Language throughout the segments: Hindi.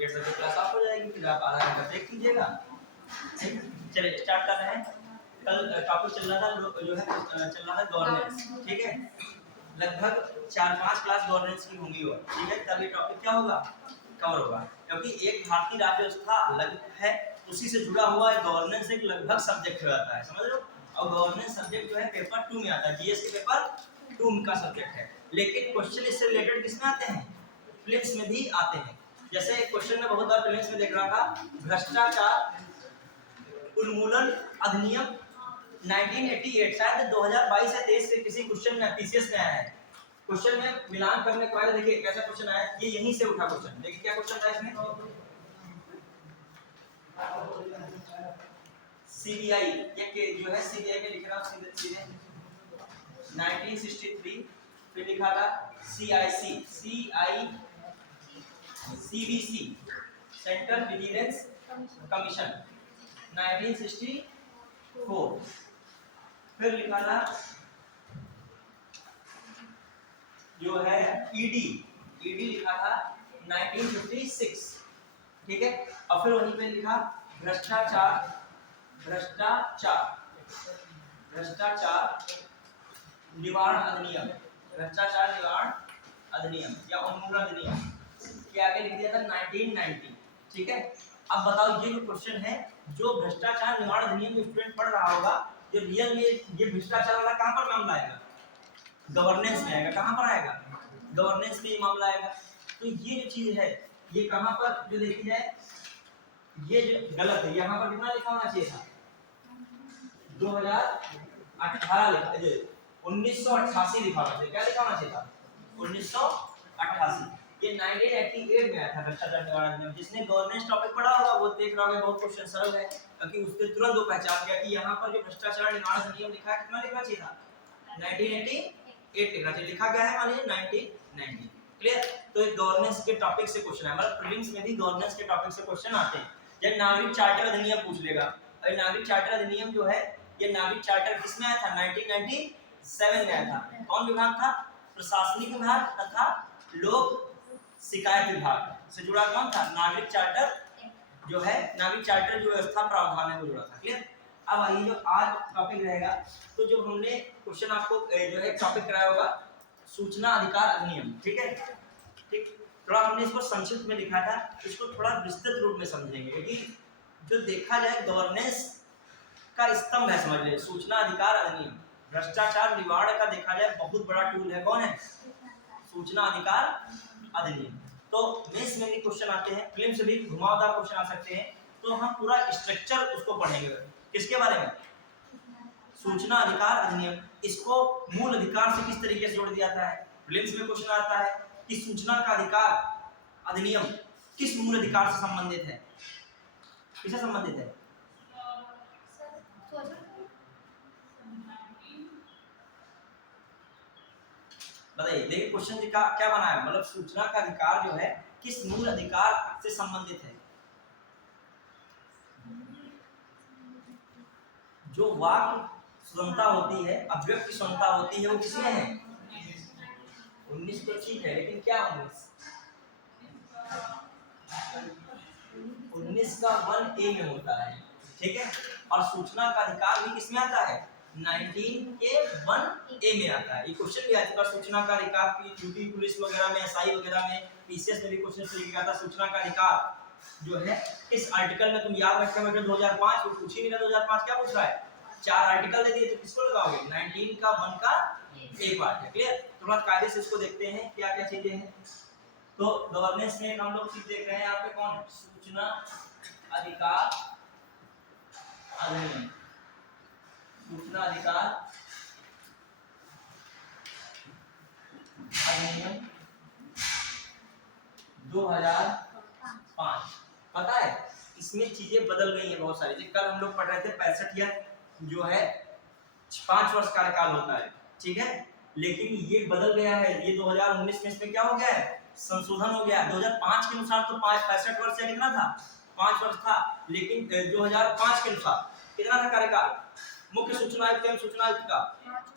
1:30 बजे क्लास ऑफ हो जाएगी, फिर आप आधा घंटा ब्रेक कीजिएगा। चलिए स्टार्ट कर रहे हैं। कल टॉपिक चल रहा था जो है चल रहा था गवर्नेंस, ठीक है। लगभग 4-5 क्लास गवर्नेंस की होंगी और ठीक है, तब ये टॉपिक क्या होगा, कवर होगा। क्योंकि एक भारतीय राज्य व्यवस्था अलग है, उसी से जुड़ा हुआ है गवर्नेंस एक लगभग सब्जेक्ट हो जाता है, समझ लो। और गवर्नेंस सब्जेक्ट जो है पेपर 2 में आता है, जीएस के पेपर 2 का सब्जेक्ट है। लेकिन क्वेश्चन इससे रिलेटेड किसमें आते हैं, प्रीलिम्स में भी आते हैं। जैसे क्वेश्चन में बहुत बार प्रीलिम्स में देख रहा था, भ्रष्टाचार उन्मूलन अधिनियम 1988, शायद 2022 या 23 के किसी क्वेश्चन में पीसीएस में आया है। क्वेश्चन में मिलान करने के बाद देखिए कैसा क्वेश्चन आया, ये यहीं से उठा क्वेश्चन। देखिए क्या क्वेश्चन था इसमें, सीबीआई, ये जो है सीबीआई में लिख रहा हूं सीधे 1963, फिर लिखा था CIC, CBC, central vigilance commission 1964, फिर लिखा था जो है ईडी लिखा था 1956, ठीक है। और फिर वहीं पे लिखा भ्रष्टाचार निवारण अधिनियम, भ्रष्टाचार निवारण अधिनियम या उन्मूलन अधिनियम के आगे लिख दिया था 1990, ठीक है। अब बताओ ये जो क्वेश्चन है, जो भ्रष्टाचार निवारण अधिनियम में स्टूडेंट पढ़ रहा होगा, जो रियल में ये भ्रष्टाचार वाला कहां पर मामला आएगा, गवर्नेंस में आएगा। कहां पर आएगा, गवर्नेंस में ये मामला आएगा। तो ये जो चीज है, ये कहां पर जो देखी जाए, ये जो गलत है, यहाँ पर कितना लिखा होना चाहिए था, 2018 लिखा, 1988 लिखा होना चाहिए। क्या लिखा होना चाहिए था, 1988। ये 1988 में आया था भ्रष्टाचार निवारण अधिनियम। जिसने गवर्नेंस टॉपिक पढ़ा होगा वो देख रहा होगा बहुत क्वेश्चन सरल है, क्योंकि उसके तुरंत वो पहचान गया कि यहाँ पर जो भ्रष्टाचार निवारण अधिनियम लिखा है, कितना लिखना चाहिए था, 1988 लिखना चाहिए। लिखा गया है मानिए 1990, क्लियर। तो ये गवर्नेंस के टॉपिक से क्वेश्चन है, मतलब प्रीलिम्स में भी गवर्नेंस के टॉपिक से क्वेश्चन आते हैं। जब नागरिक चार्टर अधिनियम पूछ लेगा, और नागरिक चार्टर अधिनियम जो है, ये नागरिक चार्टर किसमें आया था, 1997 में आया था। कौन विभाग था, प्रशासनिक विभाग तथा लोक शिकायत विभाग से जुड़ा कौन था, नागरिक चार्टर जो है, नागरिक चार्टर जो व्यवस्था प्रावधान है वो जुड़ा था, क्लियर। अब आइए जो आज टॉपिक रहेगा, तो जो हमने क्वेश्चन आपको जो है टॉपिक कराया होगा, सूचना अधिकार अधिनियम, ठीक है। ठीक, थोड़ा हमने इसको संक्षिप्त में लिखा था, इसको थोड़ा विस्तृत रूप में समझेंगे, क्योंकि जो देखा जाए गवर्नेंस का स्तंभ है, समझ लीजिए सूचना अधिकार अधिनियम, भ्रष्टाचार निवारण का देखा जाए बहुत बड़ा टूल है, कौन है, सूचना अधिकार अधिनियम। तो मेंस में भी क्वेश्चन आते हैं, प्रीलिम्स से भी घुमावदार क्वेश्चन आ सकते हैं, तो हम पूरा स्ट्रक्चर उसको पढ़ेंगे। किसके बारे में, सूचना अधिकार अधिनियम। इसको मूल अधिकार से किस तरीके से जोड़ दिया जाता है, प्रीलिम्स में क्वेश्चन आता है कि सूचना का अधिकार अधिनियम किस मूल अधिकार से संबंधित है, किससे संबंधित है, बताइए। देखिए क्वेश्चन का क्या बना है, मतलब सूचना का अधिकार जो है किस मूल अधिकार से संबंधित है। जो वाक स्वतंत्रता होती है, अभिव्यक्ति स्वतंत्रता होती है, वो किसमें है, 19 तो ठीक है, लेकिन क्या 19 का 1A में होता है, ठीक है। और सूचना का अधिकार भी किसमें आता है, 19 के 1A में आता है। ये क्वेश्चन भी आ चुका, सूचना का अधिकार की ड्यूटी पुलिस वगैरह में, एसआई वगैरह में, पीसीएस में भी क्वेश्चन लिखा जाता है। सूचना का अधिकार जो है इस आर्टिकल में, तुम याद रखे बेटा 2005 वो पूछ ही नहीं रहा, 2005 क्या पूछ रहा है, 4 आर्टिकल दे दिए, तो किसको लगाओगे, 19 का 1 का एक पार्ट है, क्लियर। थोड़ा कायदे से इसको देखते हैं क्या क्या चीजें हैं। तो गवर्नेंस में हम लोग चीज देख रहे हैं, यहाँ पे कौन है, सूचना अधिकार अधिनियम, सूचना अधिकार अधिनियम 2005। पता है इसमें चीजें बदल गई हैं बहुत सारी। कल हम लोग पढ़ रहे थे 65 या जो है 5 वर्ष कार्यकाल होता है, ठीक है, लेकिन ये बदल गया है। ये 2019 में इसमें क्या हो गया है, संशोधन हो गया। 2005 के अनुसार तो 65 वर्ष या कितना था, 5 वर्ष था, लेकिन 2005 के अनुसार कितना था कार्यकाल, मुख्य सूचना आयुक्त एवं सूचना आयुक्त का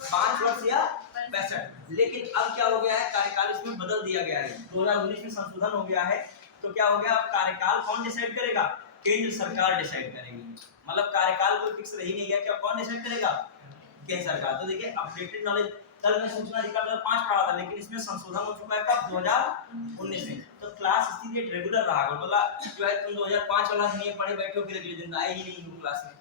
5 वर्ष या 65। लेकिन अब क्या हो गया है, कार्यकाल इसमें बदल दिया गया है, 2019 में संशोधन हो गया है। तो क्या हो गया, अब कार्यकाल कौन डिसाइड करेगा, केंद्र सरकार डिसाइड करेगी। मतलब कार्यकाल कोई फिक्स रह ही नहीं गया, क्या कौन डिसाइड करेगा, केंद्र सरकार। तो देखिए अपडेटेड नॉलेज, कल मैं सूचना अधिकार 2005 पढ़ा था, लेकिन इसमें संशोधन हो चुका है कब, 2019 में। तो क्लास इसलिए रेगुलर रहा, मतलब जो है तुम 2005 वाला नहीं पढ़े बैठे हो, फिर अगले दिन आए ही नहीं हो क्लास में।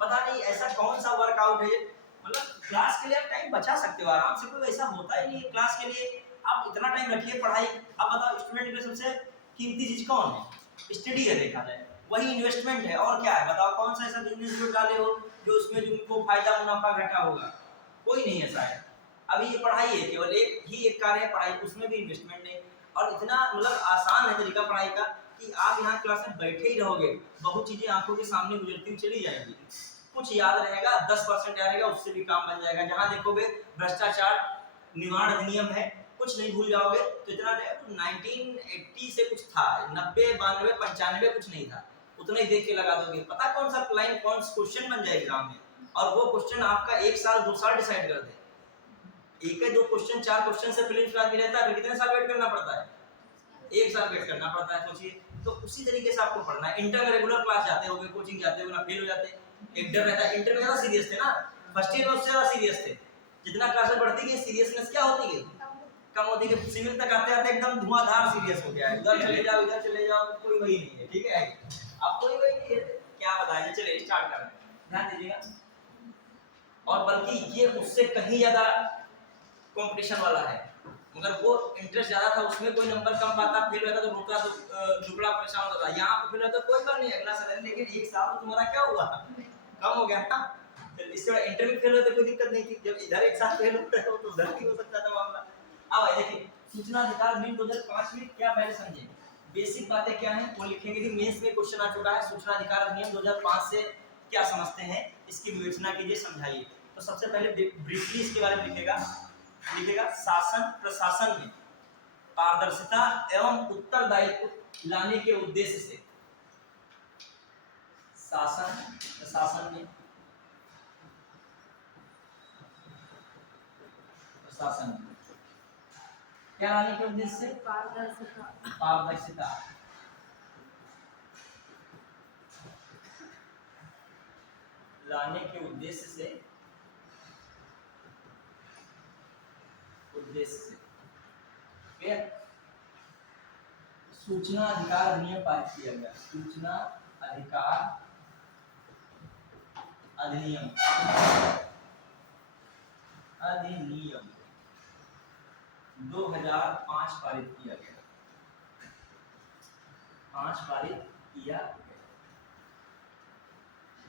पता नहीं ऐसा कौन सा वर्कआउट है, मतलब क्लास के लिए आप टाइम बचा सकते हो आराम से, कोई ऐसा होता ही नहीं है क्लास के लिए आप इतना टाइम रखिए पढ़ाई। अब बताओ स्टूडेंट के लिए सबसे कीमती चीज कौन है, स्टडी है, देखा जाए वही इन्वेस्टमेंट है, और क्या है बताओ, कौन सा ऐसा बिजनेस जो डाले हो जो उसमें तुमको फायदा मुनाफा घटा होगा, कोई नहीं ऐसा है। अभी ये पढ़ाई है, केवल एक कार्य है पढ़ाई, उसमें भी इन्वेस्टमेंट नहीं, और इतना मतलब आसान है तरीका पढ़ाई का कि आप यहाँ क्लास में बैठे ही रहोगे, बहुत चीजें आंखों के सामने गुजरती हुई चली जाएंगी, कुछ याद रहेगा 10% याद रहेगा, उससे भी काम बन जाएगा। जहाँ देखोगे भ्रष्टाचार निवारण अधिनियम है, कुछ नहीं भूल जाओगे, तो इतना 1980 से कुछ था, 90 92 95 कुछ नहीं था, उतना ही देख के लगा दोगे, पता कौन सा लाइन कौन सा क्वेश्चन बन जाए एग्जाम में, और वो क्वेश्चन आपका 1 साल 2 साल डिसाइड कर दे। एक है 2 क्वेश्चन 4 क्वेश्चन से प्रीलिम्स आदमी रहता है, फिर कितने साल वेट करना पड़ता है, 1 साल वेट करना पड़ता है, सोचिए। तो उसी तरीके से आपको पढ़ना है। इंटर में रेगुलर क्लास जाते होगे, कोचिंग जाते होगे ना, फेल हो जाते, एक डर रहता है। इंटर में ज्यादा सीरियस थे ना, फर्स्ट ईयर में उससे ज्यादा सीरियस थे, जितना क्लासेस बढ़ती गई सीरियसनेस क्या होती गई, कम होती गई, सिविल तक आते आते एकदम धुआंधार सीरियस हो गया है, उधर चले जाओ इधर चले जाओ, कोई वही नहीं है, ठीक है। अब कोई वही नहीं है, क्या बताएं, चलिए स्टार्ट कर रहे हैं, ध्यान दीजिएगा। और बल्कि ये उससे कहीं ज्यादा कंपटीशन वाला है, मगर वो इंटरेस्ट ज्यादा था, उसमें कोई नंबर कम पाता, फेल होता तो रोता, तो दुबड़ा परेशान होता था। यहाँ पे फेल होता कोई बात नहीं, अगला साल, लेकिन एक साल तो तुम्हारा क्या हुआ, कम हो गया ना। इससे बड़ा इंटरव्यू फेल होते कोई दिक्कत नहीं थी, जब इधर एक साथ फेल होता है तो उधर भी हो सकता था मामला। अब देखिए सूचना अधिकार अधिनियम 2005 में क्या पहले समझे, बेसिक बातें क्या है वो लिखेंगे। कि मेंस में क्वेश्चन आ चुका है, सूचना अधिकार अधिनियम 2005 से क्या समझते हैं, इसकी विवेचना कीजिए, समझाइए। तो सबसे पहले ब्रीफली इसके बारे में लिखेगा शासन प्रशासन में पारदर्शिता एवं उत्तरदायित्व लाने के उद्देश्य से, शासन प्रशासन में क्या लाने के उद्देश्य से, पारदर्शिता लाने के उद्देश्य से, सूचना अधिकार अधिनियम पारित किया गया, सूचना अधिकार अधिनियम 2005 पारित किया गया,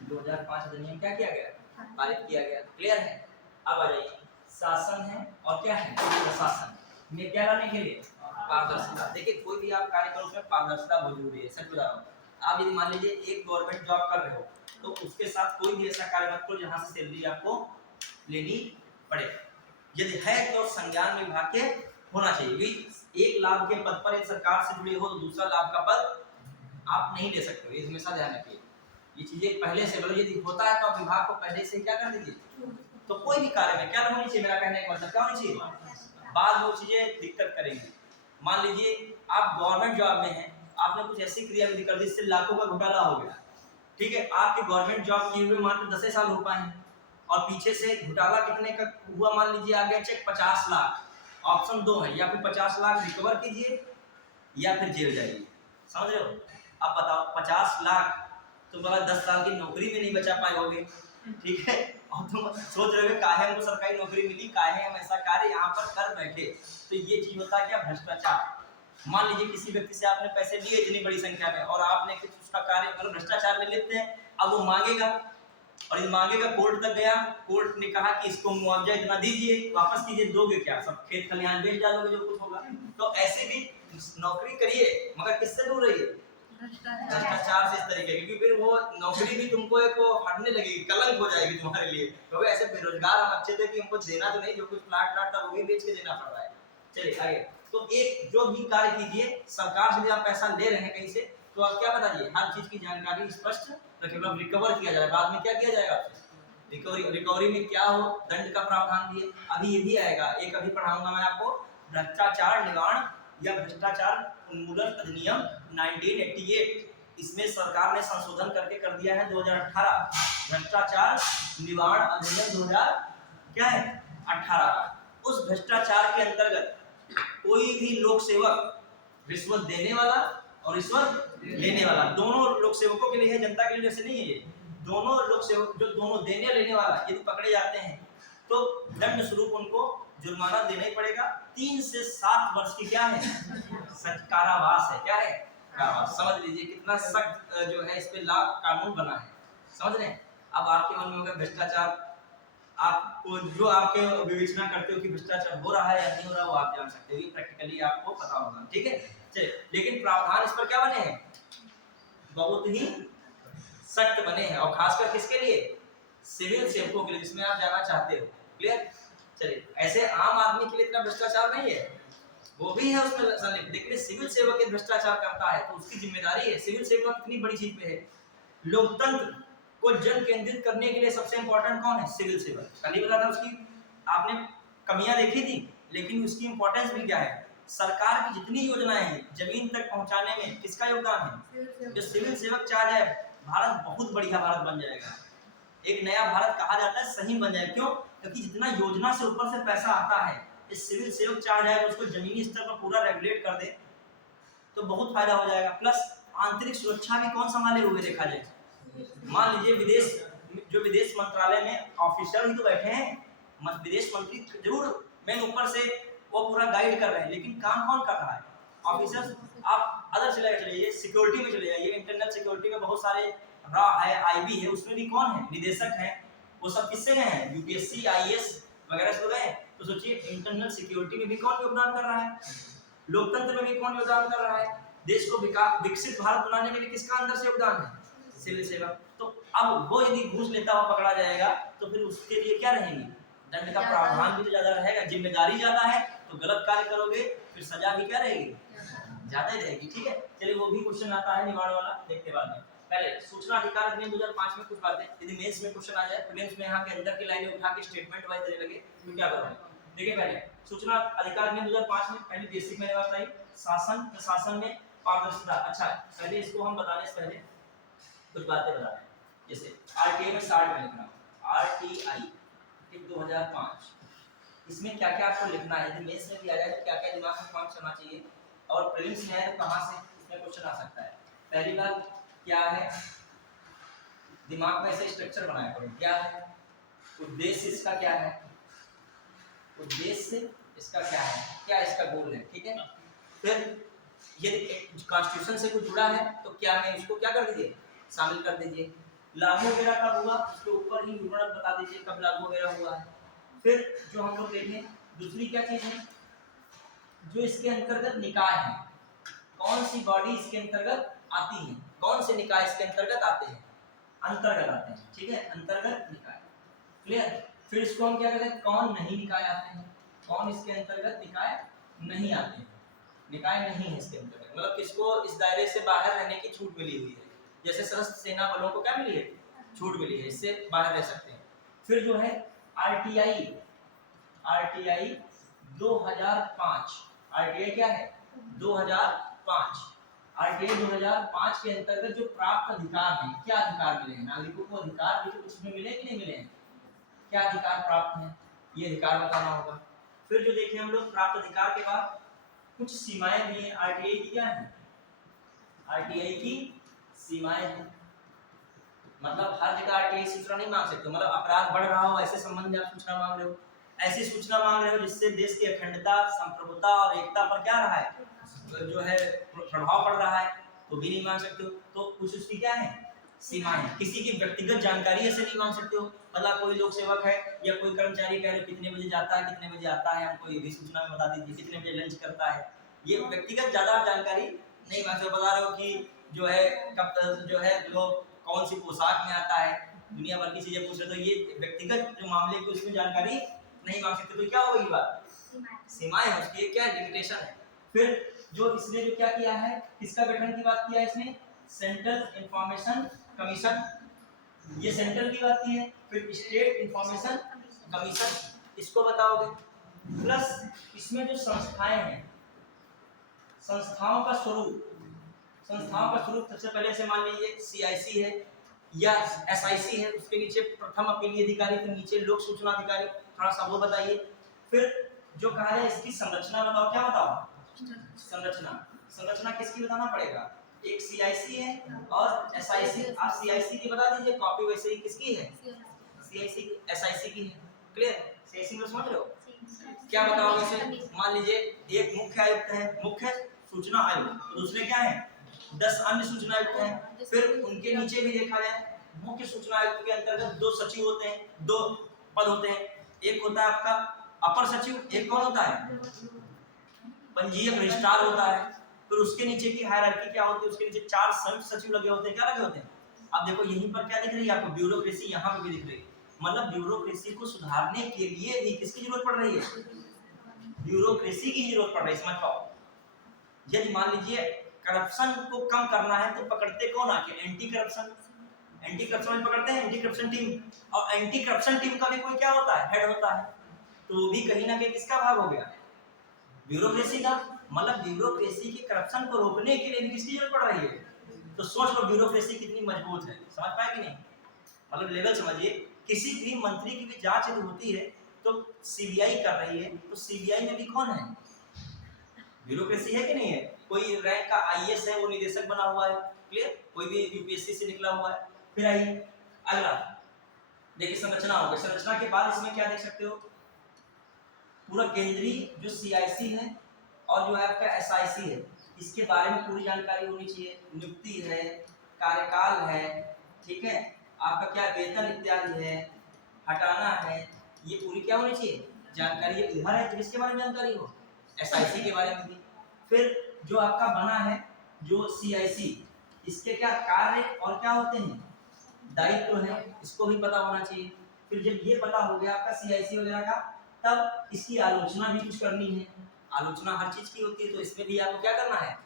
2005 अधिनियम क्या किया गया, पारित किया गया, क्लियर है। अब आ जाइए, शासन है और क्या है, प्रशासन में क्या लाने के लिए, पारदर्शिता। देखिए कोई भी आप कार्य करो उसमें पारदर्शिता बहुत जरूरी है, सच बता रहा हूँ। आप यदि मान लीजिए एक गवर्नमेंट जॉब कर रहे हो, तो उसके साथ कोई भी ऐसा कार्य मत करो जहाँ से सैलरी आपको लेनी पड़े, यदि है तो संज्ञान विभाग के होना चाहिए। एक लाभ के पद पर सरकार से जुड़े हो तो दूसरा लाभ का पद आप नहीं ले सकते हो, ये हमेशा ध्यान रखिए। ये चीजें पहले से मतलब यदि होता है तो आप विभाग को पहले से क्या कर दीजिए, तो कोई भी कार्य में क्या होनी चाहिए, मेरा कहने का मतलब क्या होनी चाहिए, बाद में वो चीजें दिक्कत करेंगी। मान लीजिए आप गवर्नमेंट जॉब में हैं, आपने कुछ ऐसी क्रियाविधि कर दी जिससे लाखों का घोटाला हो गया, ठीक है, आपकी गवर्नमेंट जॉब किए हुए मात्र 10 साल हो पाए हैं, और पीछे से घोटाला कितने का हुआ, मान लीजिए आ गया चेक 50 लाख, ऑप्शन 2 है, या फिर 50 लाख रिकवर कीजिए या फिर जेल जाइए, समझ रहे हो। अब बताओ 50 लाख तो बोला 10 साल की नौकरी में नहीं बचा पाए होगे, ठीक है, और तुम सोच रहे हो काहे हमको सरकारी नौकरी मिली, काहे हम ऐसा कार्य यहाँ पर कर बैठे। तो ये चीज होता है क्या, भ्रष्टाचार। मान लीजिए किसी व्यक्ति से आपने पैसे लिए इतनी बड़ी संख्या में, और आपने कुछ उसका कार्य मतलब भ्रष्टाचार में लेते हैं, अब वो मांगेगा, और ये मांगेगा, कोर्ट तक गया, कोर्ट ने कहा कि इसको मुआवजा इतना दीजिए, वापस कीजिए, दोगे क्या, सब खेत खलिहान बेच डालोगे जो कुछ होगा। तो ऐसे भी नौकरी करिए मगर किससे दूर रहिए, भ्रष्टाचार से, इस तरीके, क्योंकि फिर वो नौकरी भी तुमको एक हटने लगेगी, कलंक हो जाएगी तुम्हारे लिए। तो ऐसे बेरोजगार हम अच्छे थे कि हमको देना तो नहीं, जो कुछ प्लाट था वो भी बेच के देना पड़ रहा है। चलिए आगे, तो एक जो भी कार्य कीजिए, सरकार से भी आप पैसा ले रहे हैं कहीं से, तो आप क्या बताइए, हर चीज की जानकारी स्पष्ट रखिए, मतलब रिकवर किया जाएगा, बाद में क्या किया जाएगा आपसे, रिकवरी में क्या हो, दंड का प्रावधान भी है। अभी ये भी आएगा, एक अभी पढ़ाऊंगा मैं आपको, भ्रष्टाचार निवारण या भ्रष्टाचार उन्मूलन अधिनियम 1988, इसमें सरकार ने संशोधन करके कर दिया है 2018, भ्रष्टाचार निवारण अधिनियम 2000 क्या है 18। उस भ्रष्टाचार के अंतर्गत कोई भी लोक सेवक रिश्वत देने वाला और रिश्वत लेने वाला, दोनों लोक सेवकों के लिए है, जनता के लिए जैसे नहीं है ये, दोनों लोक सेवक जो दोनों देने लेने वाला यदि पकड़े जाते हैं तो दंड स्वरूप उनको जुर्माना देना ही पड़ेगा। 3 से 7 वर्ष की क्या है कारावास है, क्या है कारावास। समझ लीजिए कितना सख्त जो है इस पे लॉ कानून बना है, समझ रहे हैं। अब आपके मन में होगा भ्रष्टाचार, आपको जो आपके विवेचना करते हो कि भ्रष्टाचार हो रहा है या नहीं हो रहा वो आप जान सकते हो, ये प्रैक्टिकली आपको पता होगा, ठीक है। चलिए, लेकिन प्रावधान इस पर क्या बने हैं, बहुत ही सख्त बने हैं, और खासकर किसके लिए, सिविल सेवकों के लिए, जिसमें आप जाना चाहते हो। क्लियर। चलिए, ऐसे आम आदमी के लिए इतना भ्रष्टाचार नहीं है, वो भी है उसमें संलिप्त, लेकिन सिविल सेवक यदि भ्रष्टाचार करता है तो उसकी जिम्मेदारी है। सिविल सेवक कितनी बड़ी चीज पे है, लोकतंत्र को जन केंद्रित करने के लिए सबसे इंपॉर्टेंट कौन है, सिविल सेवक। कल ही बता था उसकी आपने कमियां देखी थी, लेकिन उसकी इंपॉर्टेंस भी क्या है। सरकार की जितनी योजनाएं हैं जमीन तक पहुंचाने में किसका योगदान है, जो सिविल सेवक चाह जाए भारत बहुत बढ़िया भारत बन जाएगा, एक नया भारत कहा जाता है सही बन जाए। क्यों, क्योंकि जितना योजना से ऊपर से पैसा आता है, इस सिविल सेवक चाह जाए तो उसको जमीनी स्तर पर पूरा रेगुलेट कर दे तो बहुत फायदा हो जाएगा। प्लस आंतरिक सुरक्षा भी कौन संभाले हुए देखा जाए, मान लीजिए विदेश मंत्रालय में ऑफिसर ही तो बैठे हैं, विदेश मंत्री जरूर मेन ऊपर से वो पूरा गाइड कर रहे हैं, लेकिन काम कौन कर रहा है, ऑफिसर्स। आप अदर चले जाइए, सिक्योरिटी में चले जाइए, इंटरनल सिक्योरिटी में बहुत सारे रॉ है, आईबी है, उसमें भी कौन है, निदेशक है, वो सब किससे गए हैं, यूपीएससी आईएएस वगैरह से गए। तो सोचिए इंटरनल सिक्योरिटी में भी कौन योगदान कर रहा है, लोकतंत्र में भी कौन योगदान कर रहा है, देश को विकसित भारत बनाने के लिए किसका अंदर से योगदान है, सिविल सेवक। तो अब वो यदि घूस लेता हुआ पकड़ा जाएगा तो फिर उसके लिए क्या रहेगी, दंड का प्रावधान भी तो ज्यादा रहेगा, जिम्मेदारी ज्यादा है, तो गलत कार्य करोगे फिर सजा भी क्या रहेगी, ज्यादा ही रहेगी, ठीक है। चलिए, वो भी क्वेश्चन आता है निवाड़ वाला, देखते बाद में। पहले सूचना अधिकार अधिनियम 2005 में कुछ बातें यदि मेंस में क्वेश्चन आ जाए, प्रीलिम्स में यहाँ के अंदर की लाइनें उठा के स्टेटमेंट वाइज देने लगे तो क्या करोगे। देखिए, पहले सूचना अधिकार अधिनियम 2005 में पहले बेसिक मैंने बात बताई, शासन प्रशासन में पारदर्शिता। अच्छा, पहले इसको हम बताने से पहले कुछ बातें बता रहे हैं, जैसे आरटीआई में 60 में लिखना, आरटीआई 2005, इसमें क्या क्या आपको लिखना है, यदि मेंस में भी आ जाए तो क्या क्या दिमाग में पॉइंट्स होना चाहिए, और प्रीलिम्स में आए तो कहाँ से इसमें क्वेश्चन आ सकता है। पहली बात क्या है, दिमाग में ऐसे स्ट्रक्चर बनाया करो, क्या है उद्देश्य, इसका क्या है उद्देश्य, इसका क्या है, क्या इसका गोल है, ठीक है। फिर ये कॉन्स्टिट्यूशन से कुछ जुड़ा है तो क्या है उसको क्या कर दीजिए, शामिल कर दीजिए। लागू वगैरह कब हुआ उसके ऊपर ही विवरण बता दीजिए, कब लागू वगैरह हुआ है। फिर जो हम लोग देखें दूसरी क्या चीज है, जो इसके अंतर्गत निकाय है, कौन सी बॉडी इसके अंतर्गत आती है, कौन से निकाय इसके अंतर्गत आते हैं, अंतर्गत आते हैं, ठीक है, अंतर्गत निकाय। क्लियर। फिर इसको हम क्या कहते हैं, कौन नहीं निकाय आते हैं, कौन इसके अंतर्गत निकाय नहीं आते हैं, निकाय नहीं है इसके अंतर्गत, मतलब किसको इस दायरे से बाहर रहने की छूट मिली हुई है, जैसे सशस्त्र सेना बलों को क्या मिली है, छूट मिली है, इससे बाहर रह सकते हैं। फिर जो है आरटीआई 2005, आरटीआई क्या है 2005, आरटीआई 2005 के अंतर्गत जो प्राप्त अधिकार हैं, क्या अधिकार मिले हैं नागरिकों को, अधिकार भी तो कुछ में मिले कि नहीं मिले हैं, क्या अधिकार प्राप्त हैं ये अधिकार बताना होगा। फिर जो देखें हम लोग प्राप्त अधिकार के बाद कुछ सीमाएं भी हैं, आरटीआई की क्या है, आरटीआई की सीमाएं हैं, मतलब हर जगह आरटीआई सूचना नहीं मांग सकते, मतलब अपराध बढ़ रहा हो ऐसे संबंध में आप सूचना मांग रहे हो, ऐसी सूचना मांग रहे हो जिससे देश की अखंडता, संप्रभुता और एकता पर क्या रहा है, जो है प्रभाव पड़ रहा है, तो भी नहीं मांग सकते हो। तो कुछ उसकी क्या है सीमाएं, किसी की व्यक्तिगत जानकारी ऐसे नहीं मांग सकते हो, मतलब कोई लोक सेवक है या कोई कर्मचारी कह रहे कितने बजे जाता है कितने बजे आता है, हमको ये भी सूचना में बता दीजिए, कितने बजे लंच करता है, ये व्यक्तिगत ज्यादा जानकारी नहीं मांग सकते। बता रहे हो कि जो है कब जो है लोग कौन सी पोशाक में आता है, दुनिया भर की चीजें पूछ रहे, तो ये व्यक्तिगत जो मामले की उसमें जानकारी नहीं मांग सकते, तो क्या होगी बात, सीमाएं है उसकी, क्या लिमिटेशन है। फिर जो इसने जो क्या किया है, किसका गठन की बात किया है इसने, सेंट्रल इंफॉर्मेशन कमीशन, ये सेंट्रल की बात की है। फिर स्टेट इंफॉर्मेशन कमीशन, इसको बताओगे। प्लस इसमें जो संस्थाएं हैं, संस्थाओं का स्वरूप, संस्थाओं का स्वरूप सबसे पहले से मान लीजिए सीआईसी है या एसआईसी है, उसके नीचे प्रथम अपीलीय अधिकारी, फिर नीचे लोक सूचना अधिकारी, थोड़ा सा वो बताइए। फिर जो कहा जाए इसकी संरचना बताओ, क्या बताओ? संरचना, संरचना किसकी बताना पड़ेगा? एक सीआईसी है और एसआईसी। आप सीआईसी की बता दीजिए, कॉपी वैसे ही किसकी है? सीआईसी की, एसआईसी की है। क्लियर? सीआईसी में समझ रहे हो? क्या बताओगे इसे? मान लीजिए एक मुख्य आयुक्त है, मुख्य सूचना आयुक्त, तो दूसरे क्या है? 10 अन्य सूचना आयुक्त हैं। फिर उनके नीचे भी देखा जाए, मुख्य सूचना आयुक्त के अंतर्गत 2 सचिव होते हैं, 2 पद होते हैं। एक होता है आपका अपर सचिव, एक कौन होता है? पंजीयक रजिस्ट्रार होता है। फिर उसके नीचे की हायरार्की क्या होती है? उसके नीचे 4 संयुक्त सचिव लगे होते हैं। क्या लगे होते हैं? अब देखो यहीं पर क्या दिख रही है आपको? ब्यूरोक्रेसी यहाँ पे भी दिख रही है। मतलब ब्यूरोक्रेसी को सुधारने के लिए भी किसकी जरूरत पड़ रही है? ब्यूरोक्रेसी की जरूरत पड़ रही है। समझ पाओ, यदि मान लीजिए करप्शन को कम करना है तो पकड़ते कौन आके? Anti corruption. एंटी करप्शन में पकड़ते हैं एंटी करप्शन टीम। और एंटी करप्शन टीम का भी कोई क्या होता है? हेड होता है। तो वो भी कहीं ना कहीं किसका भाग हो गया? ब्यूरोक्रेसी का। मतलब ब्यूरोक्रेसी की करप्शन को रोकने के लिए भी किसकी जरूरत पड़ रही है? तो सोच लो ब्यूरोक्रेसी कितनी मजबूत है। समझ पाए कि नहीं? मतलब लेवल समझिए, किसी भी मंत्री की भी जांच यदि होती है तो सीबीआई कर रही है, तो सीबीआई में भी कौन है? ब्यूरोक्रेसी है कि नहीं है? कोई रैंक का आईएएस है, वो निदेशक बना हुआ है। क्लियर? कोई भी यूपीएससी से निकला हुआ है। फिर आइए अगला, देखिए संरचना हो गई। संरचना के बाद इसमें क्या देख सकते हो? पूरा केंद्रीय जो सीआईसी है और जो आपका एसआईसी है, इसके बारे में पूरी जानकारी होनी चाहिए। नियुक्ति है, कार्यकाल है, ठीक है, आपका क्या वेतन इत्यादि है, हटाना है, ये पूरी क्या होनी चाहिए? जानकारी। ये इधर है तो किसके बारे में जानकारी हो? एसआईसी के बारे में भी। फिर जो आपका बना है जो सीआईसी, इसके क्या कार्य और क्या होते हैं? दायित्व है, इसको भी पता होना चाहिए। फिर जब ये पता हो गया आपका सीआईसी वगैरह का, तब इसकी आलोचना भी कुछ करनी है। आलोचना हर चीज की होती है, तो इसमें भी आपको क्या करना है?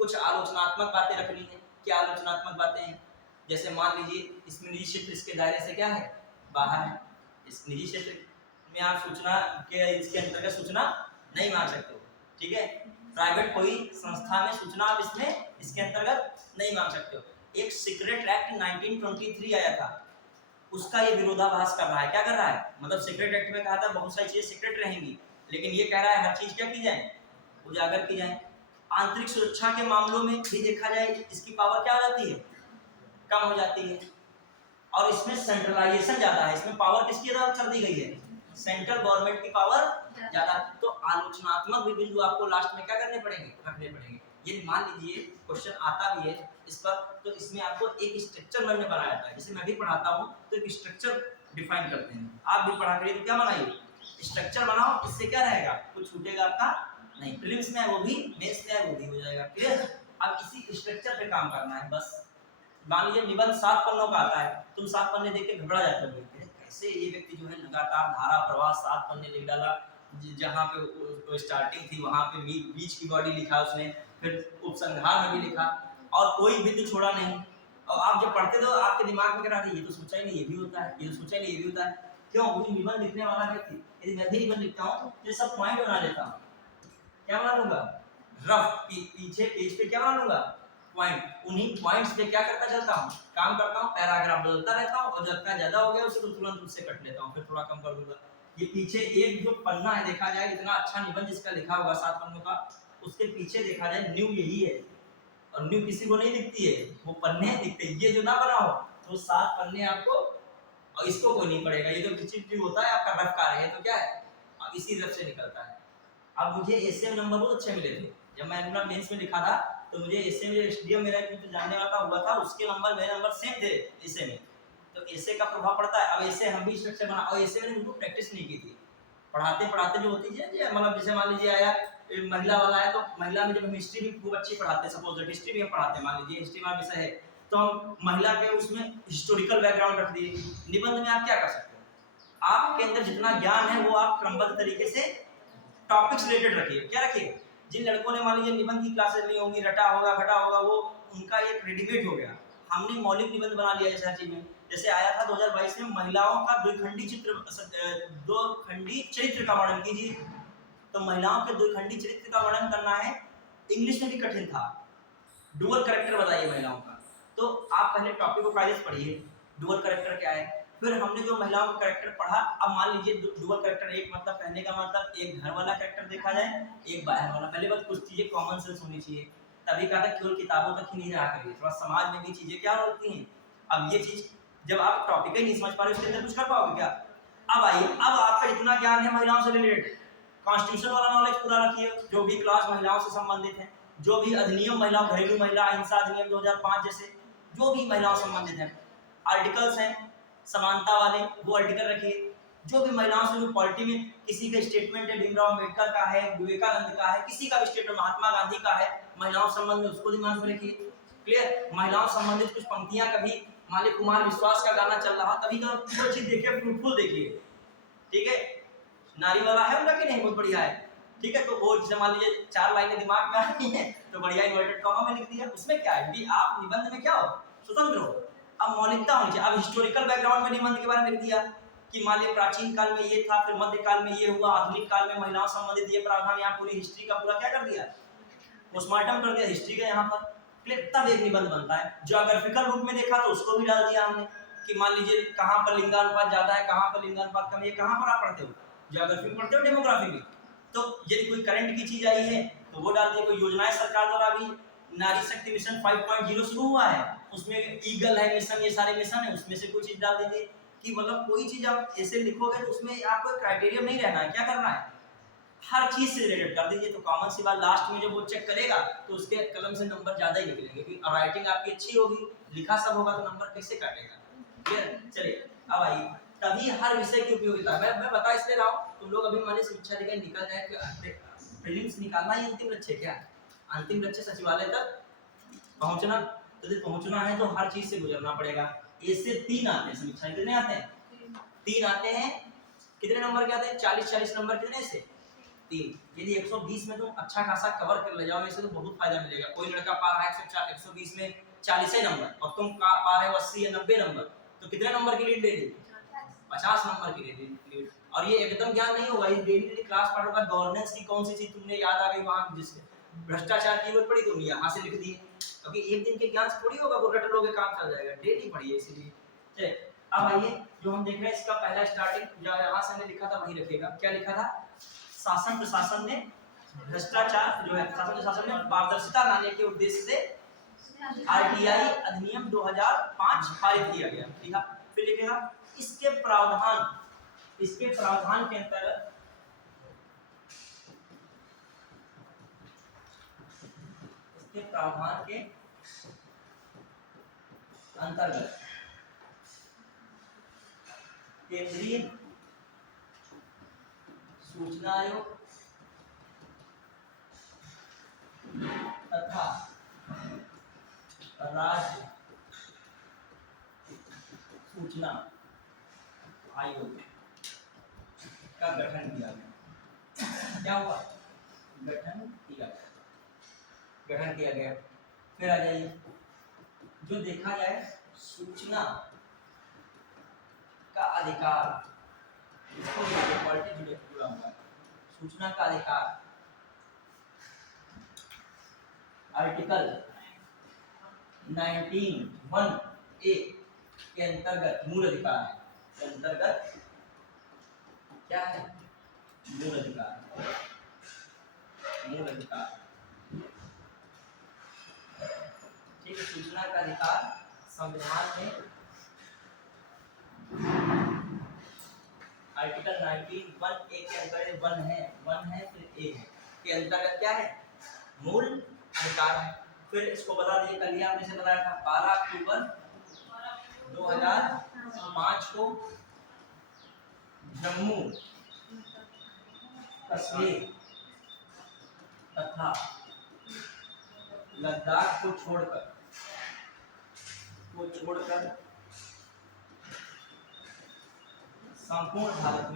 कुछ आलोचनात्मक बातें रखनी है। क्या आलोचनात्मक बातें हैं? जैसे मान लीजिए इस निजी क्षेत्र इसके दायरे से क्या है? बाहर है। इस निजी क्षेत्र में आप सूचना के इसके अंतर्गत सूचना नहीं मांग सकते हो, ठीक है। प्राइवेट कोई संस्था में सूचना आप इसमें इसके अंतर्गत नहीं मांग सकते हो। एक सीक्रेट एक्ट 1923 आया था, उसका ये विरोधाभास कर रहा है। क्या कर रहा है? मतलब सीक्रेट एक्ट में कहा था बहुत सारी चीजें सीक्रेट रहेंगी, लेकिन ये कह रहा है हर चीज क्या की जाए? उजागर की जाए। आंतरिक सुरक्षा के मामलों में भी देखा जाए इसकी पावर क्या हो जाती है? कम हो जाती है। और इसमें सेंट्रलाइजेशन ज्यादा है। इसमें पावर किसकी ज्यादा कर दी गई है? सेंट्रल गवर्नमेंट की पावर ज्यादा। तो आलोचनात्मक भी बिंदु आपको लास्ट में क्या करने पड़ेंगे? रखने पड़ेंगे। ये मान लीजिए क्वेश्चन आता भी है इस पर, तो इसमें आपको एक स्ट्रक्चर मैंने बनाया था। जैसे मैं भी पढ़ाता हूँ तो एक स्ट्रक्चर डिफाइन करते हैं। आप भी पढ़ा करिए तो क्या बनाइए? स्ट्रक्चर बनाओ। इससे क्या रहेगा? कुछ छूटेगा आपका नहीं। प्रीलिम्स में है वो भी, मेंस में है वो भी हो जाएगा। क्लियर? अब इसी स्ट्रक्चर पे काम करना है बस। मान लीजिए निबंध 7 पन्नों का आता है, तुम 7 पन्ने देख के घबरा जाते हो, कैसे ये व्यक्ति जो है लगातार धारा प्रवाह 7 पन्ने लिख डाला। जहाँ पे स्टार्टिंग थी वहाँ पे बीच की बॉडी लिखा उसने, फिर उपसंहार में भी लिखा और कोई बिंदु छोड़ा नहीं। और आप जब पढ़ते तो आपके दिमाग में क्या रहता है? ये तो सोचा ही नहीं ये भी होता है, ये तो सोचा ही नहीं ये भी होता है। क्यों? वही निबंध लिखने वाला व्यक्ति, यदि मैं भी निबंध लिखता हूँ तो ये सब पॉइंट बना लेता हूँ। क्या बना लूंगा? रफ पीछे पेज पे क्या बना लूंगा? पॉइंट। उन्हीं पॉइंट्स पे क्या करता चलता हूँ? काम करता हूँ, पैराग्राफ बदलता रहता हूँ और जब का ज्यादा हो गया उसे तो तुरंत उससे कट लेता हूँ, फिर थोड़ा कम कर दूंगा। ये पीछे एक जो पन्ना है देखा जाए, इतना अच्छा निबंध जिसका लिखा होगा 7 पन्नों का, उसके पीछे देखा जाए न्यू यही है। और न्यू किसी को नहीं दिखती है, वो पन्ने दिखते हैं। ये जो ना बना हो तो 7 पन्ने आपको, और इसको कोई नहीं पड़ेगा। ये तो किसी होता है आपका रफ कार्य है, तो क्या है? इसी रफ से निकलता है। अब मुझे एसए में नंबर बहुत अच्छे मिले थे जब मैं अपना मेंस में लिखा था, तो मुझे एसए में एसडीएम मेरा एक मित्र जानने वाला हुआ था, उसके नंबर मेरे नंबर सेम थे एसए में। तो एसए का प्रभाव पड़ता है। अब एसए हम भी स्ट्रक्चर बना, और एसए मैंने बिल्कुल प्रैक्टिस नहीं की थी। पढ़ाते पढ़ाते जो होती है, मतलब जैसे मान लीजिए आया महिला वाला है, तो महिला में जब हम हिस्ट्री भी खूब अच्छी पढ़ाते हैं, सपोज हिस्ट्री भी हम पढ़ाते हैं, मान लीजिए हिस्ट्री हमारा विषय है, तो हम महिला के उसमें हिस्टोरिकल बैकग्राउंड रख दिए। निबंध में आप क्या कर सकते हो? आपके अंदर जितना ज्ञान है वो आप क्रमबद्ध तरीके से टॉपिक्स रिलेटेड रखिए। क्या रखिए? जिन लड़कों ने मान लीजिए निबंध की क्लासेस ली होंगी, रटा होगा घटा होगा, वो उनका एक रेडीमेड हो गया। हमने मौलिक निबंध बना लिया जैसे हर चीज में। जैसे आया था 2022 में महिलाओं का द्विखंडी चरित्र का वर्णन कीजिए। तो महिलाओं के द्विखंडी चरित्र का वर्णन करना है इंग्लिश में भी कठिन था। डुअल करेक्टर बताइए महिलाओं का, तो आप पहले टॉपिक को कायदे से पढ़िए, डुअल करेक्टर क्या है। फिर हमने जो महिलाओं का करेक्टर पढ़ा, अब मान लीजिए डुअल करेक्टर एक मतलब कहने का मतलब एक घर वाला करेक्टर देखा जाए, एक बाहर वाला। पहले बात कुछ चीजें कॉमन सेंस होनी चाहिए, तभी कहा था केवल किताबों तक ही नहीं रहा करिए, थोड़ा समाज में भी चीजें क्या होती हैं। अब ये चीज जब आप टॉपिक ही नहीं समझ पा रहे उसके अंदर कुछ कर पाओगे क्या। अब आइए, अब आपका इतना ज्ञान है महिलाओं से रिलेटेड, कॉन्स्टिट्यूशन वाला नॉलेज पूरा रखिए, जो भी क्लास महिलाओं से संबंधित है, जो भी अधिनियम महिलाओं, घरेलू महिला अहिंसा अधिनियम 2005 जैसे जो भी महिलाओं से संबंधित है, आर्टिकल्स हैं समानता वाले, वो आर्टिकल रखिए। जो भी महिलाओं से जो पॉलिटी में किसी का स्टेटमेंट है, भीमराव अम्बेडकर का है, विवेकानंद का है, किसी का भी स्टेटमेंट, महात्मा गांधी का है, महिलाओं संबंध में उसको दिमाग में रखिए। क्लियर। महिलाओं संबंधित कुछ पंक्तियां, कभी मान लीजिए कुमार विश्वास का गाना चल रहा, कभी का वो चीज देखिए, फ्रूटफुल देखिए, ठीक है। नारी वाला है उनका कि नहीं, बहुत बढ़िया है, ठीक है। तो वो जैसे मान लीजिए 4 लाइनें दिमाग में आ रही हैं, तो बढ़िया इन्वर्टेड कॉमा में लिख दिया, उसमें क्या है भी, आप निबंध में क्या हो, स्वतंत्र हो। अब मौलिकता होनी चाहिए। अब हिस्टोरिकल बैकग्राउंड में निबंध के बारे में लिख दिया कि मान लीजिए प्राचीन काल में ये था, फिर मध्य काल में ये हुआ, आधुनिक काल में महिलाओं संबंधित ये प्रावधान, यहाँ पूरी हिस्ट्री का पूरा क्या कर दिया, पोस्टमार्टम कर दिया हिस्ट्री का यहाँ पर। तब एक निबंध बनता है। ज्योग्राफिकल रूप में देखा तो उसको भी डाल दिया हमने कि मान लीजिए कहाँ पर लिंगानुपात ज्यादा है, कहाँ पर लिंगानुपात कम है, कहाँ पर आप पढ़ते हो, ज्योग्राफी में पढ़ते हो, डेमोग्राफी में। तो यदि कोई करंट की चीज आई है तो वो डाल दिया। कोई योजनाएं सरकार द्वारा अभी नारी शक्ति मिशन 5.0 शुरू हुआ है, उसमें ईगल है मिशन, ये सारे मिशन है, उसमें से कोई चीज डाल दीजिए कि मतलब कोई चीज आप ऐसे लिखोगे तो उसमें आपको क्राइटेरिया नहीं रहना है, क्या करना है, हर चीज से रिलेटेड कर दीजिए। तो कॉमन सी बात, लास्ट में जब वो चेक करेगा तो उसके कलम से नंबर ज्यादा ही निकलेंगे, क्योंकि राइटिंग आपकी अच्छी होगी, लिखा सब होगा, तो नंबर कैसे काटेगा। क्लियर। चलिए अब आइए, तभी हर विषय की उपयोगिता मैं बता इसलिए रहा हूँ, तुम लोग अभी मान लीजिए शिक्षा निकाय निकल जाए कि प्रीलिम्स निकालना ही अंतिम लक्ष्य क्या, अंतिम लक्ष्य सचिवालय तक पहुंचना। तो यदि पहुंचना है तो हर चीज से गुजरना पड़ेगा। ए से 3 आते हैं समीक्षा, कितने आते हैं, 3 आते हैं। कितने नंबर के आते हैं, 40 नंबर, कितने से 3। यदि 120 में तुम अच्छा खासा कवर कर ले जाओ, इससे तो बहुत फायदा मिलेगा। कोई लड़का पा रहा है 120 में 40 नंबर और तुम पा रहे हो 80 या 90 नंबर, तो कितने नंबर की लीड ले ली, 50 नंबर की लीड। और ये एकदम ज्ञान नहीं होगा, ये डेली क्लास पढ़ोगा, गवर्नेंस की कौन सी चीज तुमने याद आ गई वहां, जिससे भ्रष्टाचार की वर्ड पढ़ी तुमने यहाँ से लिख दी, क्योंकि एक दिन के ज्ञान से थोड़ी होगा, वो रट लोगे काम चल जाएगा, डेली पढ़िए। इसीलिए चलिए अब आइए, जो हम देख रहे हैं इसका पहला स्टार्टिंग जो यहाँ से हमने लिखा था वही रखेगा। क्या लिखा था, शासन प्रशासन में भ्रष्टाचार जो है, शासन प्रशासन में पारदर्शिता लाने के उद्देश्य से आरटीआई अधिनियम 2005 पारित किया गया, ठीक है। फिर लिखेगा इसके प्रावधान के अंतर्गत, इसके प्रावधान के अंतर्गत केंद्रीय सूचना आयोग तथा राज्य सूचना आयोग का गठन किया गया। क्या हुआ, गठन किया गया। फिर आ जाइए, जो देखा जाए सूचना का अधिकार, इसको जुड़ा हुआ है। सूचना का अधिकार आर्टिकल 19(1)(a) के अंतर्गत मूल अधिकार है, के अंतर्गत क्या है, मूल अधिकार। ठीक है, सूचना का अधिकार संविधान में आर्टिकल 19(1)(a) के अंतर्गत 1 है फिर ए है, के अंतर्गत क्या है, मूल अधिकार है। फिर इसको बता दिए, कल ही आपने से बताया था 12 अक्टूबर 2005 को जम्मू कश्मीर तथा लद्दाख को छोड़कर संपूर्ण भारत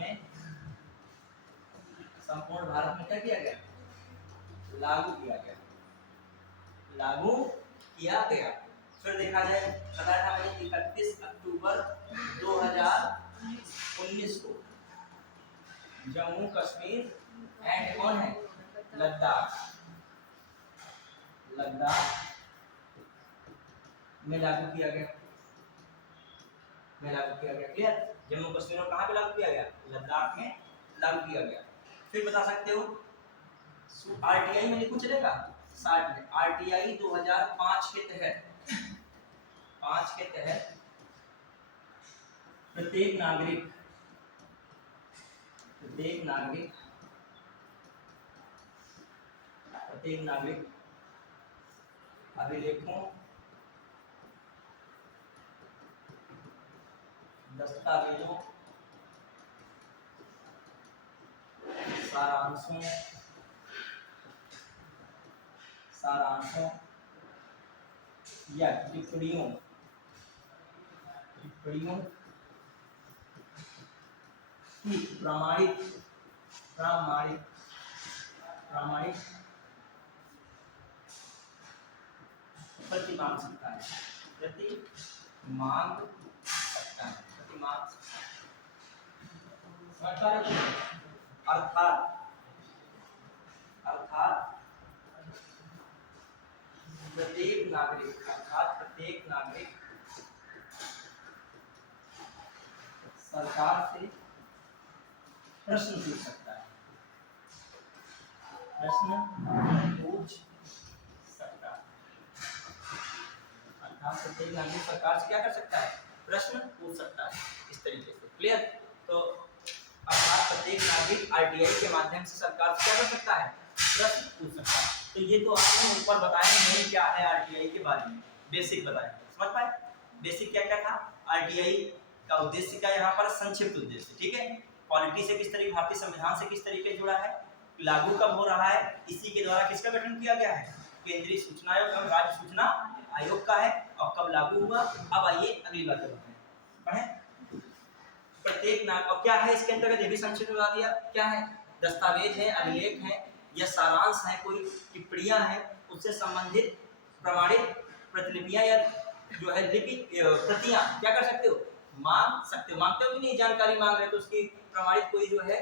में क्या किया गया, लागू किया गया। फिर देखा जाए, बताया था मैंने 31 अक्टूबर 2019 को जम्मू कश्मीर एंड कौन है, लद्दाख लद्दाख में लागू किया गया, क्लियर। जम्मू कश्मीर में कहाँ पे लागू किया गया? लद्दाख में लागू किया गया। फिर बता सकते हो आरटीआई में लिखो चलेगा 60 में। आरटीआई 2005 के तहत, 5 के तहत प्रत्येक नागरिक अभिलेखों, दस्तावेजों, सारांशों या टिप्पणियों की प्रमाणित प्रति मांग सकता है, अर्थात प्रत्येक नागरिक सरकार से प्रश्न पूछ सकता है, अर्थात प्रत्येक नागरिक सरकार से क्या कर सकता है? प्रश्न पूछ सकता है, इस तरीके से, क्लियर। तो अर्थात प्रत्येक नागरिक आरटीआई के माध्यम से सरकार से क्या कर सकता है? प्रश्न पूछ सकता है। तो ये तो आपने ऊपर बताया नहीं क्या है आरटीआई के बारे में, बेसिक बताया, समझ पाए? बेसिक क्या क्या था? आरटीआई का उद्देश्य क्या, यहाँ पर संक्षिप्त उद्देश्य, ठीक है। पॉलिटी से किस तरीके, भारतीय संविधान से किस तरीके जुड़ा है, लागू कब हो रहा है, इसी के द्वारा किसका गठन किया गया है? केंद्रीय सूचना आयोग एवं राज्य सूचना आयोग का है, और कब लागू हुआ। अब आइए अगली बात पढ़ें। प्रत्येक नागरिक, और क्या है इसके अंतर्गत, ये भी संक्षिप्त बता दिया, क्या है? दस्तावेज है, अभिलेख है या सारांश है, कोई टिप्पणियां हैं, उससे संबंधित प्रमाणित प्रतिलिपियां या जो है लिपि प्रतियां क्या कर सकते हो? मांग सकते हो। मांगते हो कि नहीं? जानकारी मांग रहे तो उसकी प्रमाणित कोई जो है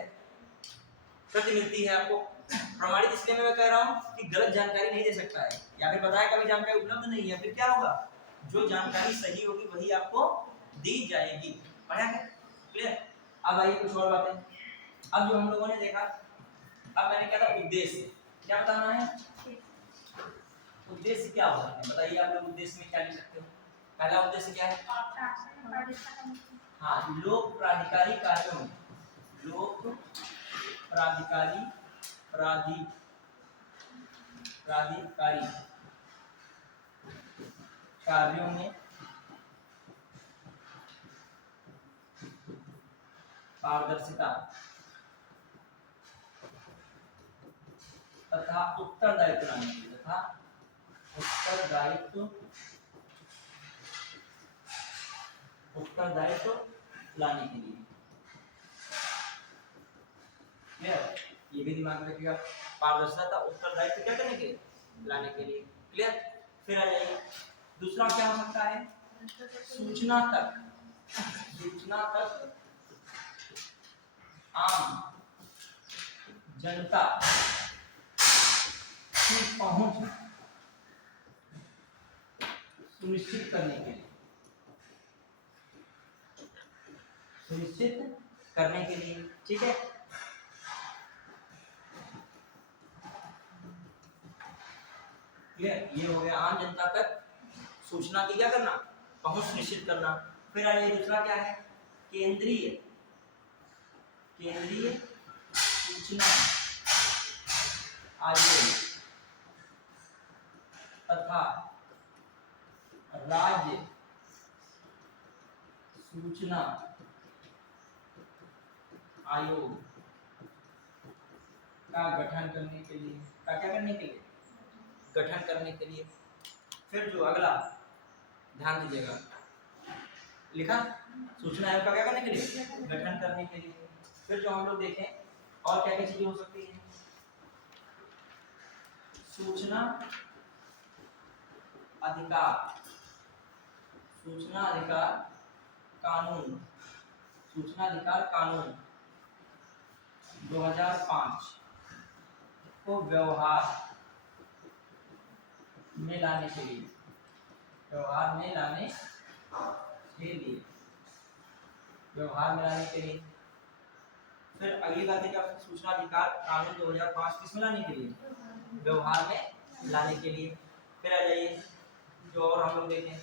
प्रति मिलती है आपको। प्रमाणित इसलिए मैं कह रहा हूँ कि गलत जानकारी नहीं दे सकता है, या फिर बताया कभी जानकारी उपलब्ध नहीं है, फिर क्या होगा? जो जानकारी सही होगी वही आपको दी जाएगी। बढ़िया है, क्लियर। अब आइए कुछ और बातें। अब जो हम लोगों ने देखा, अब मैंने कहा था उद्देश्य, क्या बताना है? उद्देश्य क्या होता है बताइए आप लोग, उद्देश्य में क्या लिख सकते हो? पहला उद्देश्य क्या है? हाँ, लोक प्राधिकारी कार्यों में, प्राधिकारी कार्यों में पारदर्शिता तथा उत्तरदायित्व लाने के लिए, ये भी दिमाग में रखिएगा। पारदर्शिता, उत्तरदायित्व क्या करने के लिए? लाने के लिए, क्लियर। फिर आ जाइए, दूसरा क्या हो सकता है? सूचना तक आम जनता की पहुंच सुनिश्चित करने के लिए, ठीक है। क्लियर, ये हो गया आम जनता तक सूचना की क्या करना? पहुंच सुनिश्चित करना। फिर आइए दूसरा क्या है? केंद्रीय सूचना आयोग तथा राज्य सूचना आयोग का गठन करने के लिए, गठन करने के लिए। फिर जो अगला ध्यान दीजिएगा, लिखा सूचना आयोग का क्या करने के लिए? गठन करने के लिए। फिर जो हम लोग देखें और क्या क्या चीजें हो सकती है? सूचना अधिकार कानून 2005 को व्यवहार में लाने के लिए, व्यवहार में लाने के लिए, व्यवहार में लाने के लिए। फिर अगली बात है क्या, सूचना अधिकार कानून 2005 किस में लाने के लिए, व्यवहार में लाने के लिए। फिर आ जाइए जो और हम लोग देखें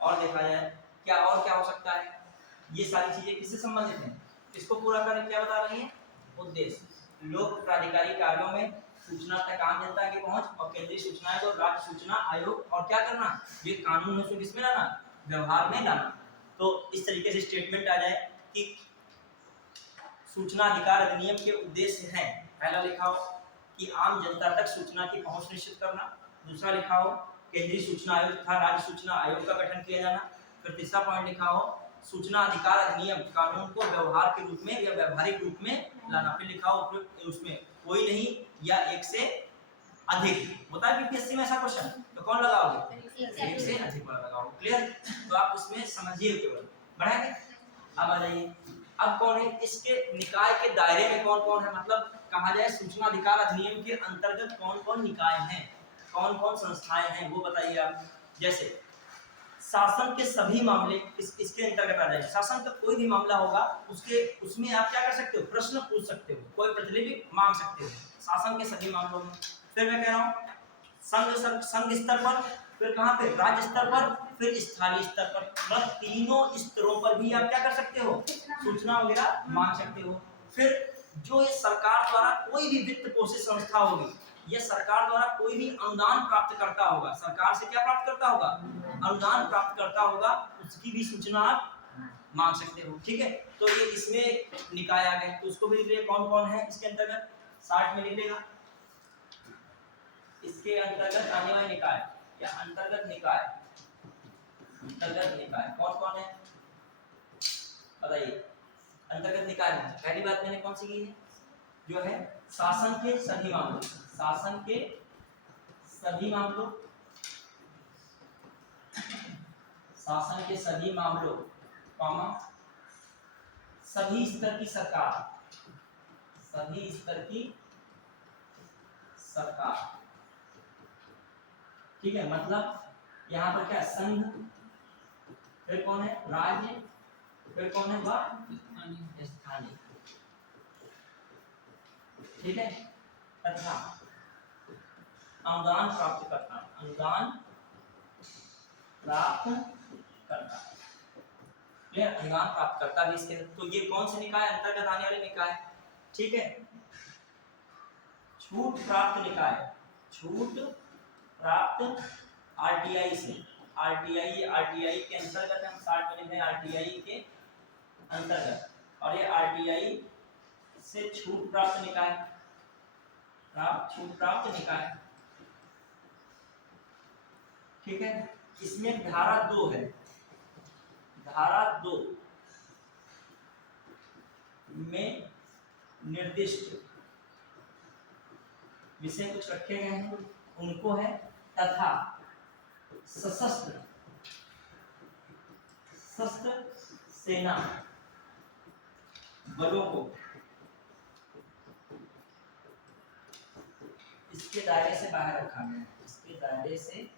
और देखा जाए क्या और क्या हो सकता है। ये सारी चीजें किससे संबंधित हैं, इसको पूरा करने क्या बता रही है, उद्देश्य। लोक प्राधिकारी कार्यों में सूचना तक आम जनता की पहुंच और केंद्रीय सूचना आयोग और राज्य सूचना आयोग और क्या करना, ये कानून है उसको किसमें लाना, व्यवहार में लाना। तो इस तरीके से स्टेटमेंट आ जाए कि सूचना अधिकार अधिनियम के उद्देश्य हैं, पहला लिखा हो कि आम जनता तक सूचना की पहुंच निश्चित करना, दूसरा लिखा हो केंद्रीय सूचना आयोग तथा राज्य सूचना आयोग का गठन किया जाना, फिर तीसरा पॉइंट लिखा हो सूचना अधिकार अधिनियम कानून को व्यवहार के रूप में या व्यवहारिक रूप में लाना, फिर लिखा हो उसमें कोई नहीं या एक से अधिक होता है बीपीएससी में ऐसा क्वेश्चन, तो कौन लगाओगे, एक से अधिक वाला लगाओ। क्लियर, तो आप उसमें समझिए केवल, बढ़ाएंगे। अब आ जाइए, अब कौन है इसके निकाय के दायरे में कौन कौन है, मतलब कहा जाए सूचना अधिकार अधिनियम के अंतर्गत कौन कौन निकाय हैं, कौन कौन संस्थाएं हैं वो बताइए आप। जैसे शासन के सभी मामले इसके अंतर्गत आ जाएंगे, शासन का कोई भी मामला होगा उसमें आप क्या कर सकते हो, प्रश्न पूछ सकते हो, कोई प्रतिलिपि मांग सकते हो, शासन के सभी मामलों में। फिर मैं कह रहा हूँ संघ स्तर पर, फिर कहाँ पे, राज्य स्तर पर, फिर स्थानीय स्तर पर, मतलब तीनों स्तरों पर भी आप क्या कर सकते हो, सूचना वगैरह मांग सकते हो। फिर जो ये सरकार द्वारा कोई भी वित्त पोषित संस्था होगी या सरकार द्वारा कोई भी अनुदान प्राप्त करता होगा, सरकार से क्या प्राप्त करता होगा, अनुदान प्राप्त करता होगा, उसकी भी सूचना आप मांग सकते हो। ठीक है, तो ये इसमें निकाय आ गए, तो उसको भी लिख लिया कौन कौन है इसके अंतर्गत, 60 में लिख लेगा इसके अंतर्गत आने वाले निकाय या अंतर्गत निकाय, अंतर्गत निकाय कौन कौन है बताइए। अंतर्गत निकाय में पहली बात मैंने कौन सी की है, जो है शासन के सभी मामलों, शासन के सभी मामलों, शासन के सभी मामलों कॉमा सभी स्तर की सरकार, सभी स्तर की सरकार। ठीक है, मतलब यहाँ पर क्या संघ, फिर कौन है राज्य, फिर कौन है स्थानीय। ठीक है, तथा अनुदान प्राप्त करता, अनुदान प्राप्त करता, अनुदान प्राप्त करता भी इसके, तो ये कौन से निकाय, अंतर्गत आने वाले निकाय। ठीक है, छूट प्राप्त निकाय, छूट प्राप्त आरटीआई से, आरटीआई के अंतर्गत हम 60 में आरटीआई के अंतर्गत, और ये आरटीआई से छूट प्राप्त निकाय, छूट प्राप्त निकाय। ठीक है, इसमें धारा 2 है, धारा 2 में निर्दिष्ट विषय कुछ रखे गए हैं, उनको है तथा सशस्त्र सेना बलों को इसके दायरे से बाहर रखा गया, इसके दायरे से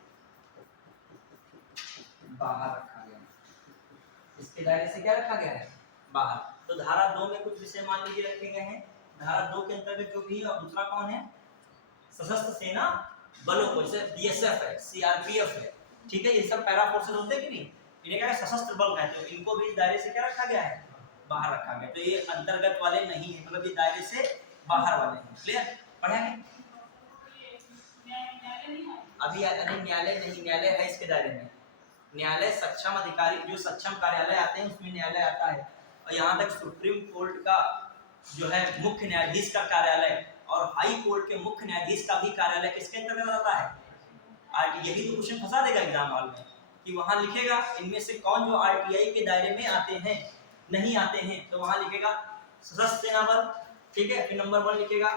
बाहर रखा गया, इसके दायरे से क्या रखा गया है, बाहर। तो धारा 2 में कुछ विषय मान लीजिए रखे गए हैं, धारा 2 के अंतर्गत जो भी है, और दूसरा कौन है, सशस्त्र सेना बलों को, जैसे बीएसएफ है, सीआरपीएफ है। ठीक है, ये सब पैरा फोर्सेस होते हैं कि नहीं, इन्हें क्या सशस्त्र बल कहते हैं, इनको भी इस दायरे से क्या रखा गया है, बाहर रखा गया। तो ये अंतर्गत वाले नहीं है, मतलब ये दायरे से बाहर वाले हैं। क्लियर, पढ़ेंगे अभी नहीं, न्यायालय नहीं, न्यायालय है इसके दायरे में, न्यायालय सक्षम अधिकारी जो सक्षम कार्यालय आते हैं उसमें न्यायालय आता है, और यहाँ तक सुप्रीम कोर्ट का जो है मुख्य न्यायाधीश का कार्यालय और हाई कोर्ट के मुख्य न्यायाधीश का भी कार्यालय किसके अंतर्गत आता है, यही तो क्वेश्चन फंसा देगा एग्जाम हॉल में कि वहां लिखेगा इनमें से कौन जो आरटीआई के दायरे में आते हैं, नहीं आते हैं, तो वहां लिखेगा सशस्त्र सेना बल। ठीक है, फिर नंबर 1 लिखेगा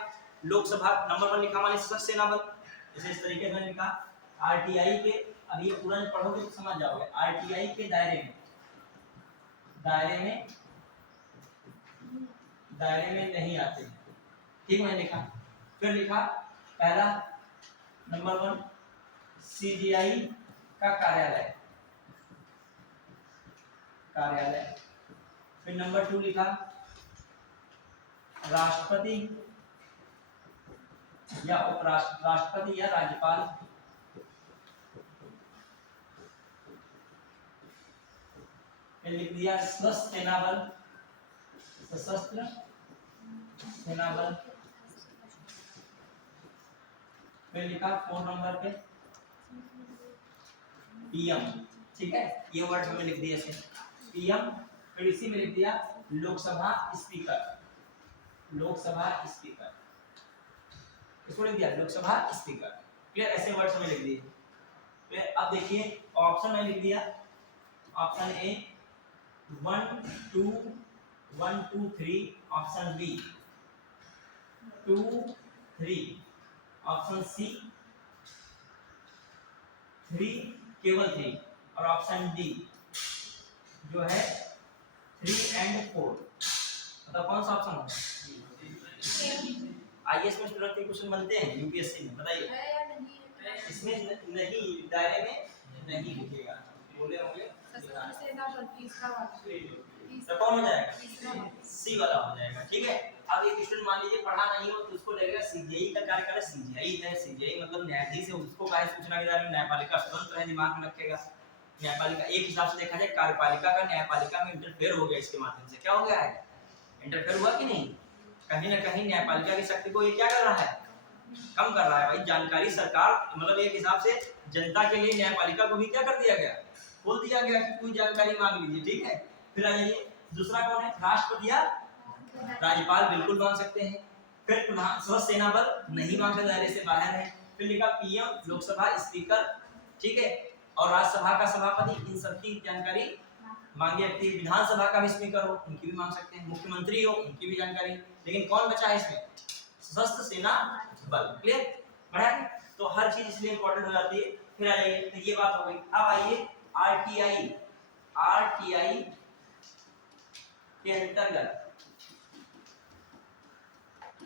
लोकसभा, नंबर 1 लिखा माने सशस्त्र सेना बल, जैसे इस तरीके से लिखा आरटीआई के, अब ये पूरा पढ़ोगे तो समझ जाओगे, आरटीआई के दायरे में नहीं आते। ठीक, मैंने लिखा, फिर लिखा पहला नंबर 1 सीजीआई का कार्यालय, फिर नंबर 2 लिखा राष्ट्रपति या राष्ट्रपति या राज्यपाल, फिर लिख दिया सशस्त्र सेना बल, सशस्त्र सेना बल, फिर लिखा 4 नंबर पे पीएम, ठीक है, ये वर्ड हमने लिख दिया इसे पीएम। फिर इसी में लिख दिया लोकसभा स्पीकर, लोकसभा स्पीकर, इसको लिख दिया लोकसभा स्पीकर। क्लियर, ऐसे वर्ड्स में लिख दिए। फिर अब देखिए ऑप्शन में लिख दिया, option A 1 2 1 2 3, option B 2 3, option C 3 केवल 3, और ऑप्शन डी जो है 3 and 4। मतलब कौन सा ऑप्शन होगा? आईएएस में इस तरह के क्वेश्चन बनते हैं यूपीएससी में, बताइए। इसमें नहीं, दायरे में नहीं लिखिएगा, बोले होंगे तो कौन हो जाएगा? सी वाला हो जाएगा, ठीक है। अब एक स्टूडेंट मान लीजिए पढ़ा नहीं हो तो उसको लगेगा सीजीआई का कार्यकाल है, सीजीआई है, सीजीआई मतलब न्यायाधीश है, उसको काहे सूचना के दायरे में, न्यायपालिका स्वतंत्र है, दिमाग में रखेगा। न्यायपालिका एक हिसाब से देखा जाए कार्यपालिका का न्यायपालिका में इंटरफेयर हो गया, इसके माध्यम से क्या हो गया है, इंटरफेयर हुआ कि नहीं? कहीं ना कहीं न्यायपालिका की शक्ति को ये क्या कर रहा है, कम कर रहा है। भाई जानकारी सरकार मतलब एक हिसाब से जनता के लिए न्यायपालिका को भी क्या कर दिया गया, बोल दिया गया कि कोई जानकारी मांग लीजिए, ठीक है। फिर आ जाइए दूसरा कौन है, राष्ट्रपति या राज्यपाल, बिल्कुल मांग सकते हैं। फिर प्रधान सशस्त्र सेना बल नहीं मांग सकते, दायरे से बाहर है। फिर लिखा पीएम, लोकसभा स्पीकर, ठीक है, और राज्यसभा का सभापति, इन सबकी जानकारी मांगी जाती है। विधानसभा का भी स्पीकर हो, उनकी भी मांग सकते हैं। मुख्यमंत्री हो, उनकी भी जानकारी। लेकिन कौन बचा है इसमें, सशस्त्र सेना बल। क्लियर, बढ़ा है? तो हर चीज इसलिए इंपॉर्टेंट हो जाती है। फिर आ जाइए, तो ये बात हो गई। अब आइए आरटीआई, आरटीआई के अंतर्गत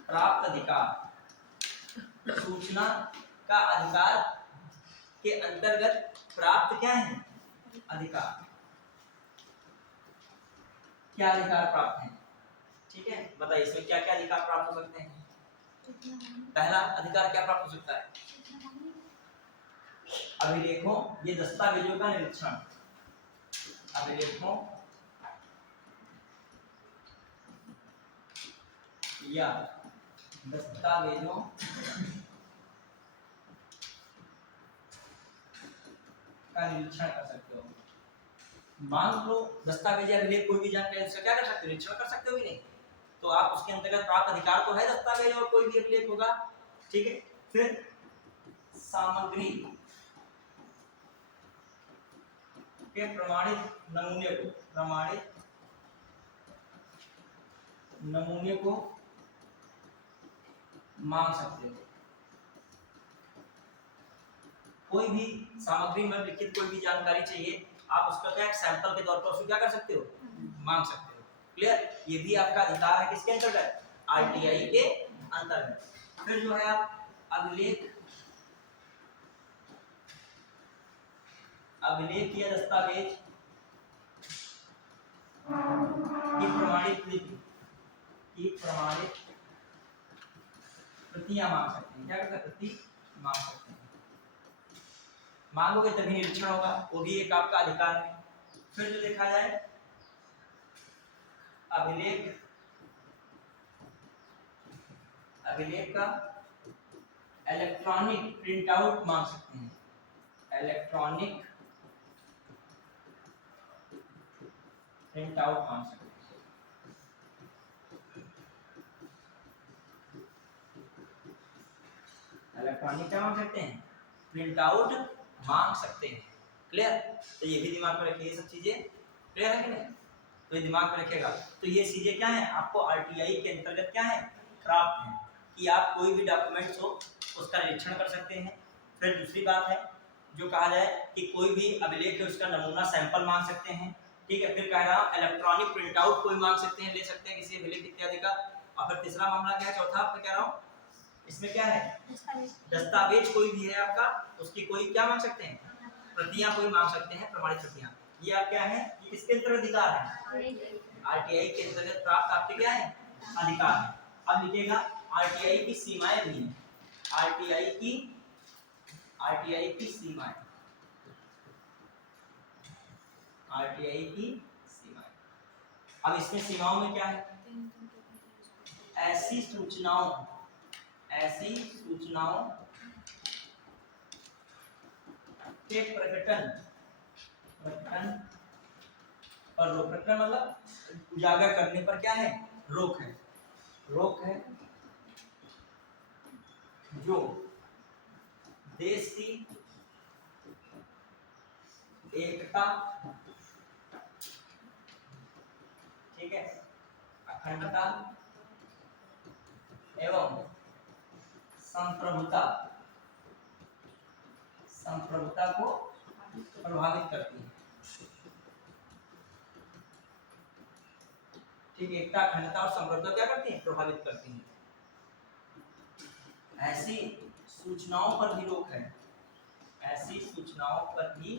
प्राप्त अधिकार, सूचना का अधिकार के अंतर्गत प्राप्त क्या है, अधिकार, क्या अधिकार प्राप्त है, ठीक है। बताइए इसमें क्या क्या अधिकार प्राप्त हो सकते हैं। पहला अधिकार क्या प्राप्त हो सकता है, अभिलेखों, ये दस्तावेजों का निरीक्षण, अभिलेखों या दस्तावेजों का निरीक्षण कर सकते हो। मान लो दस्तावेज या अभिलेख कोई भी जानकारी उसका क्या कर सकते हो, निरीक्षण कर सकते हो कि नहीं, तो आप उसके अंतर्गत प्राप्त अधिकार तो है दस्तावेज और कोई भी अभिलेख होगा, ठीक है। फिर सामग्री के प्रमाणित नमूने को, प्रमाणित नमूने को मांग सकते हो। कोई भी सामग्री में लिखित कोई भी जानकारी चाहिए, आप उसका क्या सैंपल के तौर पर उसको क्या कर सकते हो, मांग सकते हो। क्लियर, ये भी आपका अधिकार है किसके अंतर्गत, आरटीआई के अंतर्गत। फिर जो है आप अभिलेख, अभिलेख या दस्तावेज की प्रमाणित लिपि की प्रमाणित प्रतियां मांग सकते हैं, क्या कर सकते, प्रति मांग सकते हैं। मांगोगे तभी निरीक्षण होगा, वो भी एक आपका अधिकार है। फिर जो देखा जाए अभिलेख, अभिलेख का इलेक्ट्रॉनिक प्रिंट आउट मांग सकते हैं, इलेक्ट्रॉनिक प्रिंट आउट मांग सकते हैं। इलेक्ट्रॉनिक क्या मांग सकते हैं, प्रिंट आउट मांग सकते हैं। क्लियर, तो ये भी दिमाग में रखिए, ये सब चीजें क्लियर है कि नहीं, तो ये दिमाग में रखेगा। तो ये चीजें क्या है, आपको आरटीआई के अंतर्गत क्या है, प्राप्त है, कि आप कोई भी डॉक्यूमेंट्स हो उसका निरीक्षण कर सकते हैं। फिर दूसरी बात है जो कहा जाए कि कोई भी अभिलेख है उसका नमूना सैंपल मांग सकते हैं, ठीक है। फिर कह रहा हूँ इलेक्ट्रॉनिक प्रिंट आउट कोई मांग सकते हैं, ले सकते हैं किसी अभिलेख इत्यादि का। और फिर तीसरा मामला क्या है, चौथा मैं कह रहा हूँ इसमें क्या है, दस्तावेज कोई भी है आपका, उसकी कोई क्या मांग सकते हैं, प्रतियां कोई मांग सकते हैं, प्रमाणित प्रतियां। ये आप क्या है, ये किसके अंतर्गत अधिकार है, आरटीआई के अंतर्गत प्राप्त आपके क्या है, अधिकार है। अब लिखिएगा आरटीआई की सीमाएं भी हैं, आरटीआई की सीमाएं, आरटीआई की सीमाएं। अब इसमें सीमाओं में क्या है, ऐसी सूचनाओं के प्रकटन पर रोक, प्रकटन मतलब उजागर करने पर क्या है, रोक है, जो देश की एकता, ठीक है, अखंडता एवं संप्रभुता को प्रभावित करती है, ठीक, एकता, अखंडता और संप्रभुता क्या करती है, प्रभावित करती है। ऐसी सूचनाओं पर भी रोक है, ऐसी सूचनाओं पर भी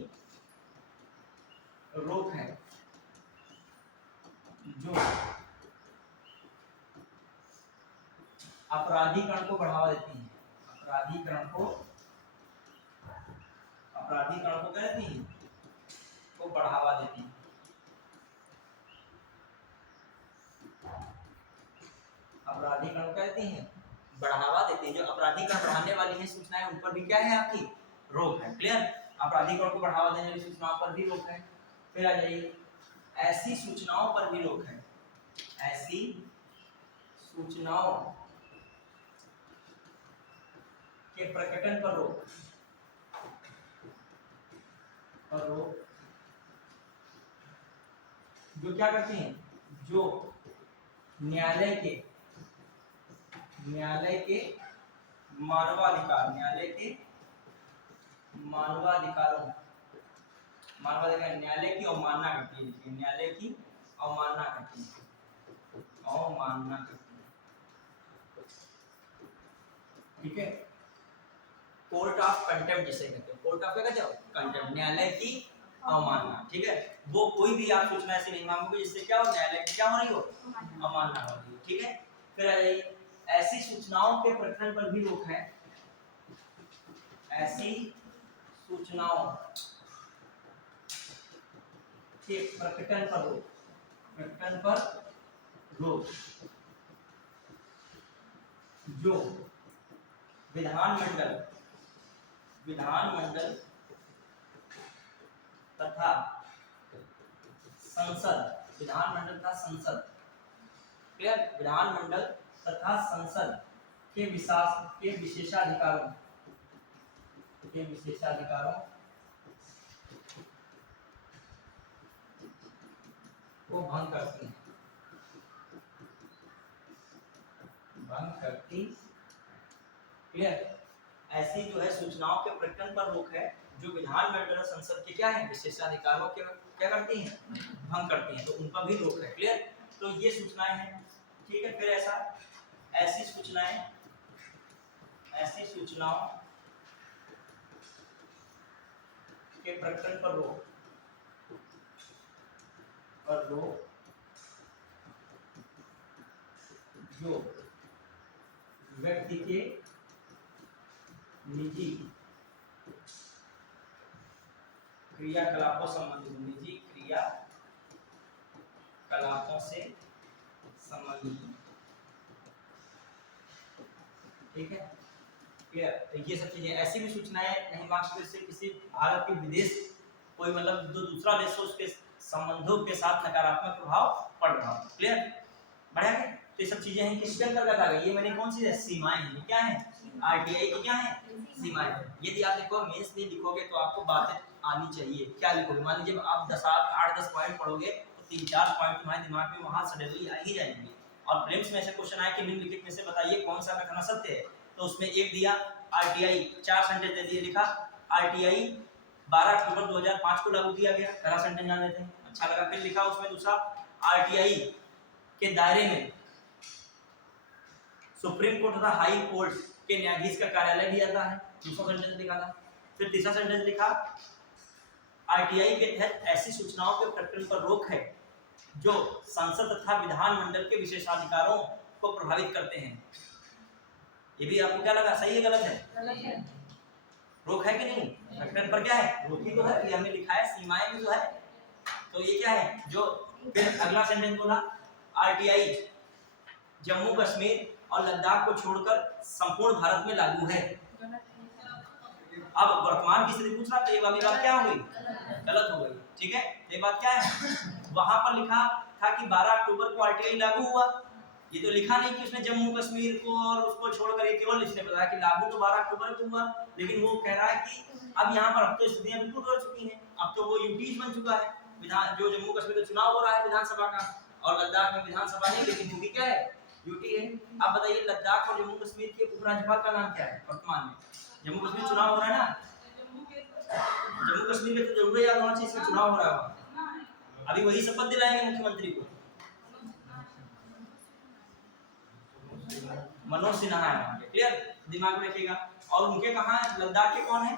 रोक है जो अपराधीकरण को बढ़ावा देती है, अपराधीकरण को कहती है, को बढ़ावा देती है। अपराधीकरण कहती हैं, बढ़ावा देती है, जो अपराधीकरण बढ़ाने वाली है सूचनाएं उन पर भी क्या है, आपकी रोक है। क्लियर, अपराधीकरण को बढ़ावा देने वाली सूचनाओं पर भी रोक है। फिर आ जाइए, ऐसी सूचनाओं पर भी रोक है, ऐसी सूचनाओं के प्रकटन पर रोक, जो क्या करती हैं, जो न्यायालय के मानवाधिकारों, न्यायालय की अवमानना करती है, न्यायालय की अवमानना करती है, ठीक है। कोर्ट ऑफ कंटेम्प्ट जिसे कहते हैं, कोर्ट ऑफ क्या कहते हो, कंटेम्प्ट, न्यायालय की अवमानना, ठीक है। वो कोई भी आप सूचना ऐसी नहीं मांगोगे जिससे क्या हो, न्यायालय की क्या हो रही हो, अवमानना हो रही है, ठीक है। फिर आ जाइए, ऐसी सूचनाओं के प्रकटन पर भी रोक है, ऐसी सूचनाओं के प्रकटन पर रोक, जो विधानमंडल तथा संसद, विधानमंडल तथा संसद के विशेषाधिकारों को भंग करती। क्लियर, ऐसी जो है सूचनाओं के प्रकटन पर रोक है जो विधानमंडल और संसद के क्या है, विशेषाधिकारों के क्या करती हैं, भंग करती हैं, तो उन पर भी रोक है। क्लियर, तो ये सूचनाएं हैं, ठीक है। फिर ऐसी सूचनाओं के प्रकटन पर रोक जो व्यक्ति के निजी क्रियाकलापों से संबंधित, ठीक है। क्लियर, तो ये सब चीजें, ऐसी भी सूचनाएं नहीं मांग सकते जिससे किसी भारत के विदेश कोई मतलब जो दूसरा देश हो उसके संबंधों के साथ नकारात्मक प्रभाव पड़ रहा हो। क्लियर, बढ़िया है। तो ये सब चीजें हैं किसके अंतर्गत आ गई, ये मैंने कौन सी है, सीमाएं हैं, क्या है, आरटीआई की क्या है, सीमाएं। यदि आप देखो मेंस में लिखोगे तो आपको बातें आनी चाहिए, क्या लिखोगे, मान लीजिए आप 8-10 पॉइंट पढ़ोगे तो 3-4 पॉइंट तुम्हारे दिमाग में वहां सडनली आ ही जाएंगे। और प्रीलिम्स में ऐसे क्वेश्चन आए कि निम्नलिखित में से बताइए कौन सा कथन सत्य है, तो उसमें एक दिया आरटीआई, 4 सेंटेंस दे दिए, लिखा आरटीआई 12 अक्टूबर 2005 को लागू किया गया, पहला सेंटेंस जान लेते हैं, अच्छा लगा। फिर लिखा उसमें दूसरा, आरटीआई के दायरे में सुप्रीम कोर्ट तथा हाई कोर्ट कि न्यायाधीश का कार्यालय भी आता है, दूसरा सेंटेंस लिखा था। फिर तीसरा सेंटेंस लिखा आरटीआई के तहत ऐसी सूचनाओं के प्रकरण पर रोक है जो संसद तथा विधानमंडल के विशेषाधिकारों को प्रभावित करते हैं। ये भी आपको क्या लगा, सही है गलत है? गलत है। रोक है कि नहीं? प्रकरण पर क्या है, रोक ही तो है, ये हमने लिखा है, सीमाएं भी तो है। तो ये क्या है जो, फिर अगला सेंटेंस बोला आरटीआई जम्मू कश्मीर और लद्दाख को छोड़कर संपूर्ण भारत में लागू है। अब वर्तमान की स्थिति पूछ रहा तो ये वाली बात क्या हो गई, गलत हो गई। ठीक है, ये बात क्या है, वहां पर लिखा था कि 12 अक्टूबर को आरटीआई लागू हुआ, ये तो लिखा नहीं कि उसने जम्मू कश्मीर को और उसको छोड़कर, ये केवल इसने बताया कि लागू तो 12 अक्टूबर को हुआ, लेकिन वो कह रहा है कि अब यहाँ पर अब तो स्थितियां बिल्कुल बदल चुकी हैं, अब तो वो यूटीज बन चुका है, विधान जो जम्मू कश्मीर का चुनाव हो रहा है विधानसभा का, और लद्दाख में विधानसभा नहीं लेकिन वो भी क्या है, यूटी है। अब बताइए लद्दाख और जम्मू कश्मीर के उपराज्यपाल का नाम क्या है वर्तमान में? जम्मू कश्मीर चुनाव हो रहा है ना, जम्मू कश्मीर में तो जरूर याद होना चाहिए इसमें चुनाव हो रहा है, अभी वही शपथ दिलाएंगे मुख्यमंत्री को, मनोज सिन्हा है वहां पे, क्लियर, दिमाग में रखिएगा। और उनके कहां है, लद्दाख के कौन है?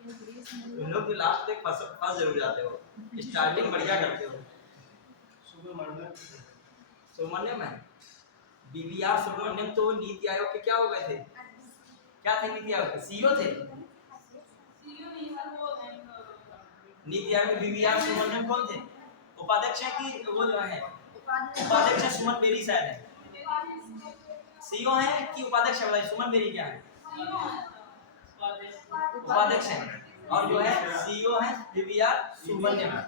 तुम लोग लास्ट तक फंस जरूर जाते हो, स्टार्टिंग बढ़िया करते हो। सुब्रमण्यम है, बीवीआर सुब्रमण्यम तो नीति आयोग के क्या हो गए थे, क्या थे नीति आयोग के सीईओ थे। नीति आयोग में बीवीआर सुब्रमण्यम कौन थे, उपाध्यक्ष है कि वो जो है उपाध्यक्ष है, सुमन बेरी शायद है, सीईओ है कि उपाध्यक्ष है, सुमन बेरी क्या है, उपाध्यक्ष है, और जो है सीईओ है बीवीआर सुब्रमण्यम।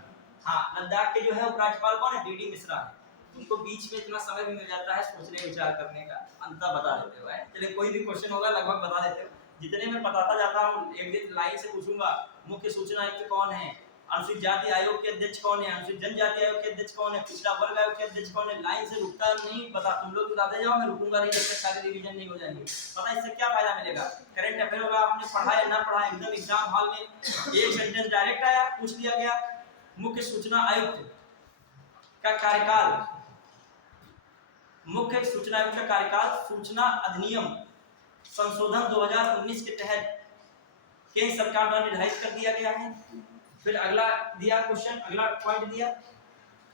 हाँ, लद्दाख के जो है उपराज्यपाल कौन है, डीडी मिश्रा है। उनको बीच में इतना समय भी मिल जाता है सोचने विचार करने का, अंतर बता देते हो। चलिए कोई भी क्वेश्चन होगा लगभग बता देते हो, जितने मैं बताता जाता हूँ एक दिन लाइन से पूछूंगा, मुख्य सूचना आयुक्त कौन है, अनुसूचित जाति आयोग के अध्यक्ष कौन है, अनुसूचित जनजाति आयोग के अध्यक्ष कौन है, पिछड़ा वर्ग आयोग के अध्यक्ष कौन है, लाइन से रुकता नहीं बता, तुम लोग बताते जाओ, मैं रुकूंगा नहीं जब तक सारे रिवीजन नहीं हो जाएंगे। पता इससे क्या फायदा मिलेगा, करंट अफेयर होगा, आपने पढ़ा या ना पढ़ा, एकदम एग्जाम हॉल में एक सेंटेंस डायरेक्ट आया, पूछ लिया गया। मुख्य सूचना आयुक्त का कार्यकाल, मुख्य सूचना आयुक्त का कार्यकाल सूचना अधिनियम संशोधन 2019 के तहत केंद्र सरकार द्वारा निर्धारित कर दिया गया है। फिर अगला दिया क्वेश्चन, अगला पॉइंट दिया,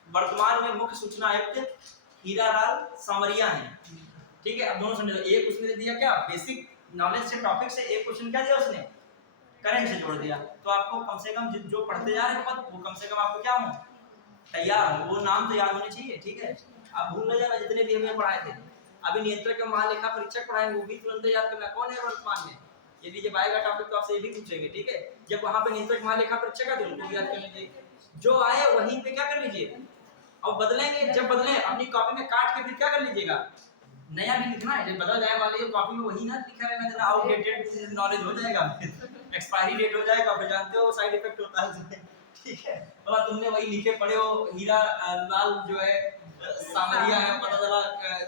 वर्तमान में मुख्य सूचना आयुक्त हीरालाल सामरिया हैं। ठीक है, अब दोनों समझो, एक उसने दिया क्या बेसिक नॉलेज से टॉपिक से, एक क्वेश्चन क्या दिया उसने करंट से जोड़ दिया, तो आपको कम से कम जो पढ़ते जा रहे हैं पद वो कम से कम आपको क्या हो तैयार हो, वो नाम तो याद होने चाहिए। ठीक है, आप भूल न जाना जितने भी हमने पढ़ाए थे। अभी नियंत्रक का महालेखा परीक्षक पढ़ाएंगे, वो भी तुरंत याद करना कौन है वर्तमान में, यदि जब आएगा टॉपिक तो आपसे ये भी पूछेंगे। ठीक है, जब वहां पे नियंत्रक महालेखा परीक्षक है तो उनको याद कर लीजिए, जो आए वहीं पे क्या कर लीजिए, और बदलेंगे जब बदले अपनी कॉपी में काट के फिर क्या कर लीजिएगा, नया भी लिखना है, जब बदल जाए वाले कॉपी में वही ना लिखा रहना, जरा आउटडेटेड नॉलेज हो जाएगा, एक्सपायरी डेट हो जाएगा, फिर जानते हो साइड इफेक्ट होता है। ठीक है, बोला तुमने वही लिखे पढ़े हो, हीरा लाल जो है सामरिया है, पता चला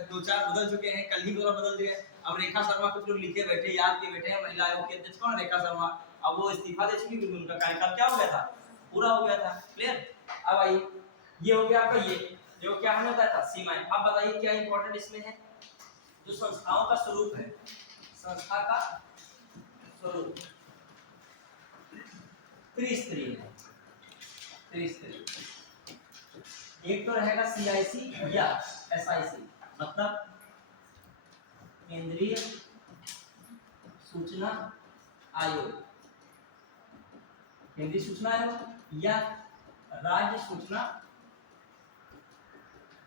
2-4 बदल चुके हैं, कल ही दोनों बदल दिए। अब रेखा शर्मा कुछ लोग लिखे बैठे, याद के बैठे हैं, महिला आयोग के अध्यक्ष कौन, रेखा शर्मा, अब वो इस्तीफा दे चुकी क्योंकि उनका कार्यकाल क्या हो गया था, पूरा हो गया था। क्लियर, अब आइए, ये हो गया आपका, ये जो क्या हमें बताया था सीमाएं। अब बताइए क्या इंपॉर्टेंट इसमें है, जो संस्थाओं का स्वरूप है, संस्था का स्वरूप त्रिस्तरीय है, त्रिस्तरीय। एक तो रहेगा सीआईसी या एसआईसी, मतलब केंद्रीय सूचना आयोग, केंद्रीय सूचना आयोग या राज्य सूचना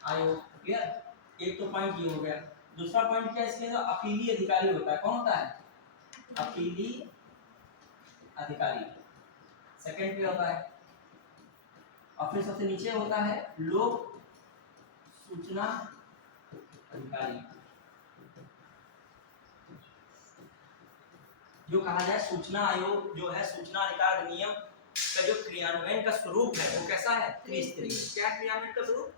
आयोग। क्लियर, एक तो पॉइंट ये हो गया। दूसरा पॉइंट क्या है इसके, अपीली अधिकारी होता है, कौन होता है, अपीली अधिकारी सेकंड पे होता है, और फिर सबसे नीचे होता है लोक सूचना अधिकारी, जो कहा जाए सूचना आयोग जो है, सूचना अधिकार अधिनियम का जो क्रियान्वयन का स्वरूप है वो कैसा है, त्रिस्तरीय। क्या क्रियान्वयन का स्वरूप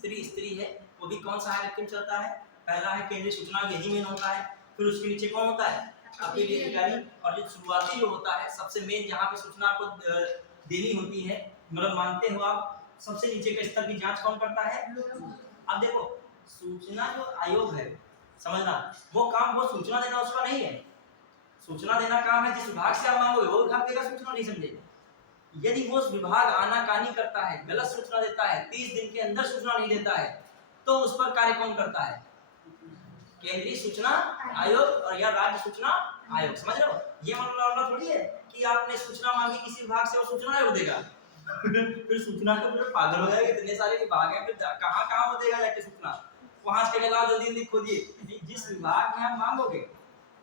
त्रिस्तरीय है, वो भी कौन सा है चलता है, पहला है केंद्रीय सूचना, यही मेन होता है, फिर उसके नीचे कौन होता है, अपीली अधिकारी, और जो शुरुआती जो होता है सबसे मेन, जहाँ पे सूचना आपको देनी होती है, मतलब मानते हो आप, सबसे नीचे के स्तर की जांच कौन करता है। अब देखो सूचना जो आयोग है, समझना, वो काम वो सूचना देना उसका नहीं है। सूचना देना काम है जिस विभाग से आप मांगोगे वो विभाग देगा सूचना, नहीं समझे। यदि वो विभाग आनाकानी करता है, गलत सूचना देता है, 30 दिन के अंदर सूचना नहीं देता है, तो उस पर कार्य कौन करता है? केंद्रीय सूचना आयोग और या राज्य सूचना आयोग। समझ रहे हो? ये मतलब थोड़ी है कि आपने सूचना मांगी किसी विभाग से और सूचना आयोग देगा। फिर सूचना के पूरे पागल हो जाएंगे, इतने सारे विभाग हैं, फिर कहाँ वो देगा जाके सूचना? वहां से लाओ जल्दी जल्दी खोजिए। जिस विभाग में आप मांगोगे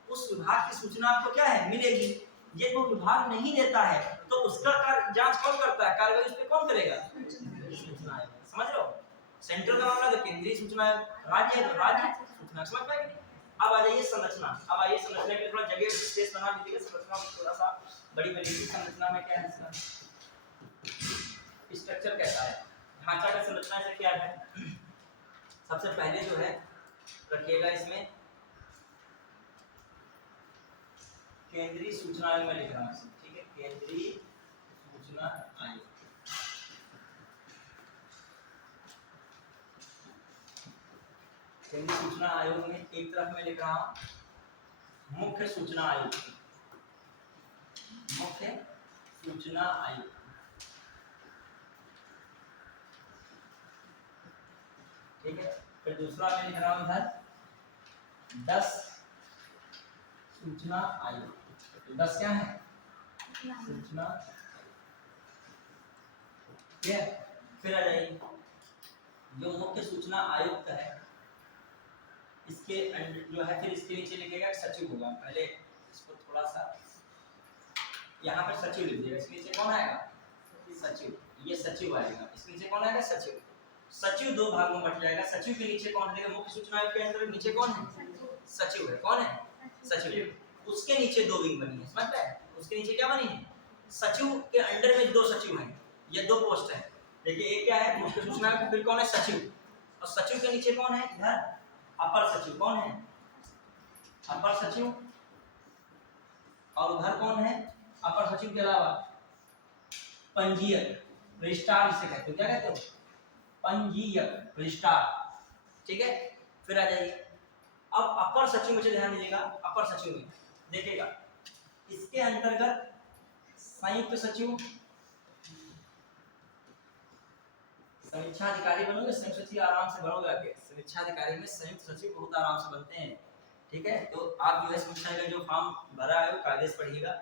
उस विभाग की सूचना आपको क्या है मिलेगी। ये वो विभाग नहीं देता है तो उसका जांच कौन करता है, कार्रवाई उस पर कौन करेगा? सूचना आयोग। समझ रहे हो? सेंट्रल का मामला तो केंद्रीय सूचना आयोग, राज्य है तो राज्य सूचना। समझ पाएंगे? अब आ जाइए संरचना। अब आइए संरचना के लिए थोड़ा जगह स्पेस बना दीजिएगा। संरचना में थोड़ा सा बड़ी बनेगी। संरचना में क्या है, इसका स्ट्रक्चर कैसा है, ढांचा का संरचना से क्या है। सबसे पहले जो है रखिएगा इसमें केंद्रीय सूचना आयोग में लिख रहा हूं, ठीक है, केंद्रीय सूचना आयोग। केंद्रीय सूचना आयोग में एक तरफ में लिख रहा हूं मुख्य सूचना आयोग, मुख्य सूचना आयोग। ठीक है, फिर दूसरा मैं लिख रहा हूं इधर 10 सूचना आयोग। तो 10 क्या है? सूचना। ठीक है, फिर आ जाइए जो मुख्य सूचना आयुक्त है इसके जो है, फिर इसके नीचे लिखेगा सचिव होगा। पहले इसको थोड़ा सा यहाँ पर सचिव लिख दिएगा। इसके नीचे कौन आएगा? सचिव। ये सचिव आएगा। इसके नीचे कौन आएगा? सचिव। सचिव दो भागों में बट जाएगा। सचिव के नीचे कौन है? मुख्य सूचना आयुक्त के अंदर नीचे कौन है? सचिव है। कौन है? सचिव। उसके नीचे दो विंग बनी है, समझ पाए? उसके नीचे क्या बनी है? सचिव के अंडर में दो सचिव हैं, ये दो पोस्ट है। देखिए एक क्या है मुख्य सूचना आयुक्त, फिर कौन है? सचिव। और सचिव के नीचे कौन है? इधर अपर सचिव। कौन है? अपर सचिव। और उधर कौन है? अपर सचिव के अलावा पंजीयक, रजिस्ट्रार जिसे कहते हो। क्या कहते हो? पंजीयक, रजिस्ट्रार। ठीक है, फिर आ जाइए अब अपर सचिव में ध्यान दीजिएगा। अपर सचिव में देखिएगा इसके अंतर्गत संयुक्त सचिव, समीक्षा अधिकारी बनोगे। संयुक्त सचिव आराम से बनोगे आगे। समीक्षा अधिकारी में संयुक्त सचिव बहुत आराम से बनते हैं। ठीक है, तो आप जो है समीक्षा का जो फॉर्म भरा है वो कायदे से पढ़िएगा।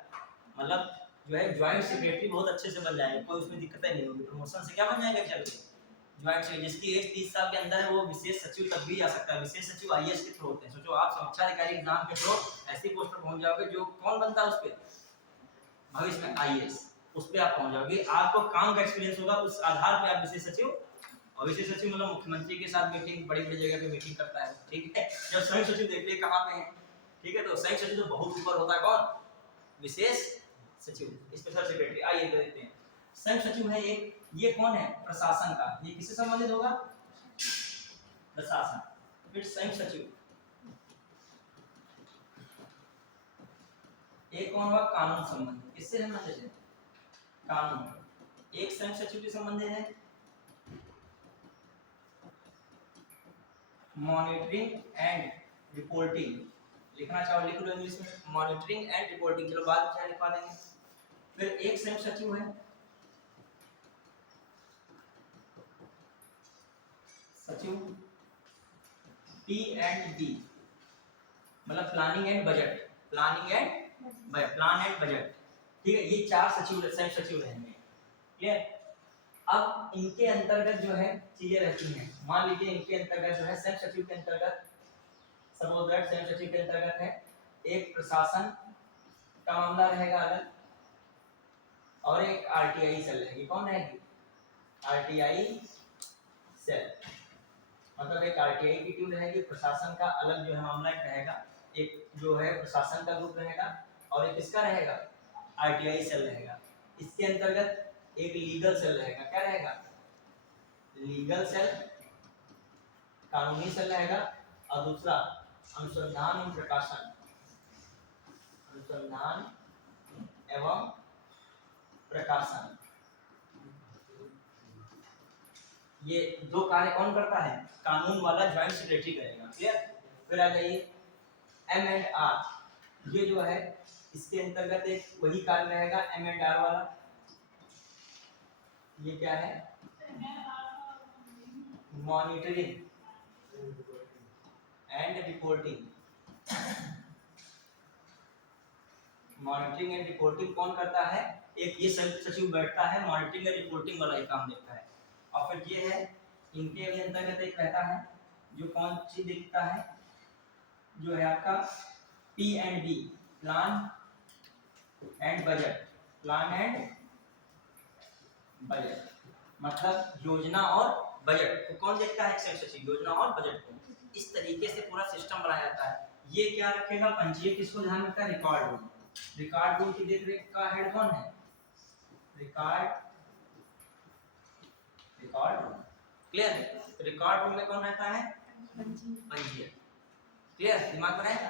मतलब जो है ज्वाइंट सेक्रेटरी बहुत अच्छे से बन जाएंगे, कोई उसमें दिक्कतें नहीं होगी। प्रमोशन से क्या बन जाएंगे चल के ज्वाइंट सेक्रेटरी। जिसकी एज 30 साल के अंदर है वो विशेष सचिव तक भी जा सकता है। विशेष सचिव आईएएस के थ्रू होते हैं। सोचो आप समीक्षा अधिकारी एग्जाम के थ्रू ऐसी पोस्ट पर पहुंच जाओगे जो कौन बनता है उस पर भविष्य में? आईएएस। उस पर आप पहुंच जाओगे। आपको काम का एक्सपीरियंस होगा, उस आधार पर आप विशेष सचिव। और विशेष सचिव मतलब मुख्यमंत्री के साथ मीटिंग, बड़ी बड़ी जगह पे मीटिंग करता है। ठीक है, जब संयुक्त सचिव देखते हैं कहाँ पे है। ठीक है, तो संयुक्त सचिव तो बहुत ऊपर होता है। कौन? विशेष सचिव, स्पेशल सेक्रेटरी। आइए देखते हैं संयुक्त सचिव है एक। ये कौन है? प्रशासन का। ये किससे संबंधित होगा? प्रशासन। फिर संयुक्त सचिव एक कौन हुआ? कानून संबंधित। किससे संबंधित है? कानून। एक संयुक्त सचिव के संबंधित है मॉनिटरिंग एंड रिपोर्टिंग। लिखना चाहो लिख लो इंग्लिश में, मॉनिटरिंग एंड रिपोर्टिंग। चलो बाद में लिखवा देंगे। फिर एक संयुक्त सचिव है सचिव P&B, मतलब planning and budget. Planning and plan and budget. ठीक है, ये चार सचिव संयुक्त सचिव रहेंगे। क्लियर? अब इनके अंतर्गत जो है चीजें रहती हैं। मान लीजिए इनके अंतर्गत जो है संयुक्त सचिव के अंतर्गत, सपोज दैट संयुक्त सचिव के अंतर्गत है एक प्रशासन का मामला रहेगा अलग और एक आरटीआई सेल रहेगी। कौन रहेगी? RTI cell. मतलब एक आरटीआई की टीम रहेगी, प्रशासन का अलग जो है मामला एक रहेगा। एक जो है प्रशासन का ग्रुप रहेगा और एक किसका रहेगा? आरटीआई सेल रहेगा। इसके अंतर्गत एक लीगल सेल रहेगा। क्या रहेगा? लीगल सेल, कानूनी सेल रहेगा। और दूसरा अनुसंधान एवं प्रकाशन, अनुसंधान एवं प्रकाशन। ये दो कार्य कौन करता है? कानून वाला ज्वाइंट सेक्रेटरी करेगा। क्लियर? फिर आ जाइए एम एंड आर, ये जो है इसके अंतर्गत एक वही कार्य रहेगा एम एंड आर वाला। ये क्या है? Monitoring and reporting. Monitoring and reporting कौन करता है? एक ये संयुक्त सचिव बैठता है, मॉनिटरिंग एंड रिपोर्टिंग वाला एक काम देखता है। और फिर ये है इनके भी अंतर्गत एक रहता है जो कौन सी देखता है, जो है आपका P and B, plan and budget. Plan and budget मतलब योजना और बजट को कौन देखता है? संयुक्त सचिव, योजना और बजट को। इस तरीके से पूरा सिस्टम बनाया जाता है। ये क्या रखेगा? पंजीयक किसको ध्यान रखता है? Record room. रिकॉर्ड रूम की देखरेख का हेड कौन है? Record room. क्लियर है? तो रिकॉर्ड रूम में कौन रहता है? पंजीयक। क्लियर? दिमाग में रहेगा?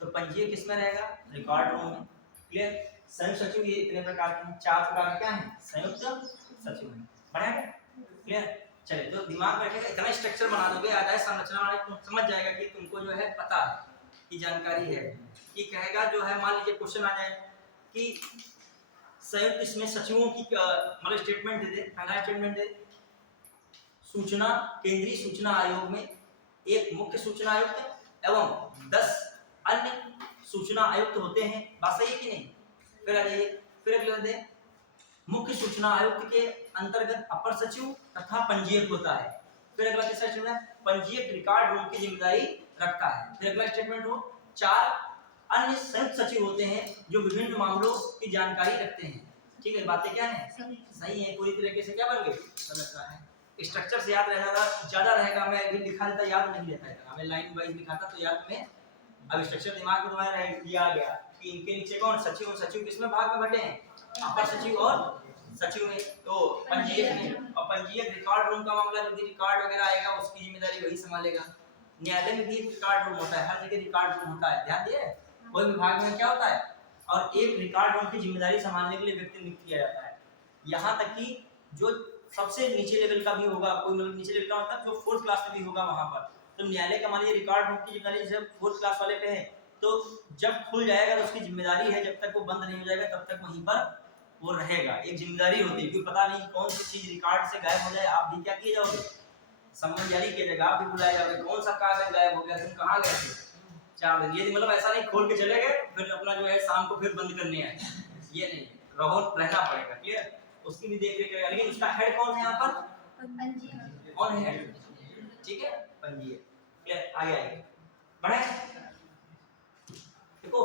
तो पंजीयक किसमें रहेगा? रिकॉर्ड रूम में। क्लियर? संयुक्त सचिव ये इतने प्रकार के हैं, 4 प्रकार के क्या हैं? संयुक्त सचिव हैं। बढ़िया? क्लियर? चलिए, तो दिमाग में रखेगा, इतना स्ट्रक्चर बना दोगे आधार संरचना वाले तुम समझ जाएगा कि तुमको जो है पता है कि जानकारी है। कि कहेगा जो है, मान लीजिए क्वेश्चन आ जाए कि संयुक्त इसमें सचिवों की मतलब स्टेटमेंट दे दे। पहला स्टेटमेंट दे, सूचना केंद्रीय सूचना आयोग में एक मुख्य सूचना आयुक्त एवं 10 अन्य सूचना आयुक्त होते हैं। बात सही है कि नहीं? फिर आ जाइए, फिर अगला दे, मुख्य सूचना आयुक्त के अंतर्गत अपर सचिव तथा पंजीयक होता है। फिर अगला तीसरा स्टेटमेंट है, पंजीयक रिकॉर्ड रूम की जिम्मेदारी रखता है। फिर अगला स्टेटमेंट हो, 4 अन्य संयुक्त सचिव होते हैं जो विभिन्न मामलों की जानकारी रखते हैं। ठीक है? बातें क्या है? सही है। पूरी तरीके से क्या बन गई? समझ रहा है? स्ट्रक्चर से याद रहेगा, ज्यादा रहेगा। मैं अभी लिखा देता, याद नहीं रहता है। हमें लाइन वाइज लिखा था तो याद में, अब स्ट्रक्चर दिमाग में तुम्हारा रह गया कि इनके नीचे कौन सचिव, सचिव किसमें भाग में बटे हैं? अपर सचिव और सचिव में। तो पंजीयक में, और पंजीयक रिकॉर्ड रूम का मामला, जो भी रिकॉर्ड वगैरह आएगा उसकी जिम्मेदारी वही संभालेगा। न्यायालय में भी रिकॉर्ड रूम होता है, हर जगह रिकॉर्ड रूम होता है। ध्यान दिए? कोई विभाग में क्या होता है, और एक रिकॉर्ड रूम की जिम्मेदारी संभालने के लिए व्यक्ति नियुक्त किया जाता है। यहाँ तक कि जो सबसे नीचे लेवल का भी होगा, कोई मतलब नीचे लेवल का मतलब जो 4th क्लास में भी होगा वहां पर, तो न्यायालय का मान लीजिए रिकॉर्ड रूम की जिम्मेदारी जब 4th क्लास वाले पे है, तो जब खुल जाएगा तो उसकी जिम्मेदारी है, जब तक वो बंद नहीं हो जाएगा तब तक वहीं पर वो रहेगा। एक जिम्मेदारी होती है, क्योंकि पता नहीं कौन सी चीज रिकॉर्ड से गायब हो जाए, आप भी क्या किए जाओगे? सम्मन जारी किया जाएगा, आप भी बुलाए जाओगे, कौन सा कागज गायब हो गया, तुम कहाँ गए थे 4 दिन? ये मतलब ऐसा नहीं खोल के चले गए फिर अपना जो है शाम को फिर बंद करने आए, ये नहीं, रहो रहना पड़ेगा। क्लियर? उसकी भी देख रेख करेगा। लेकिन उसका हेड कौन है यहाँ पर? कौन है हेड? ठीक है, पंजीयक। क्लियर? आगे आइए, बढ़े। देखो,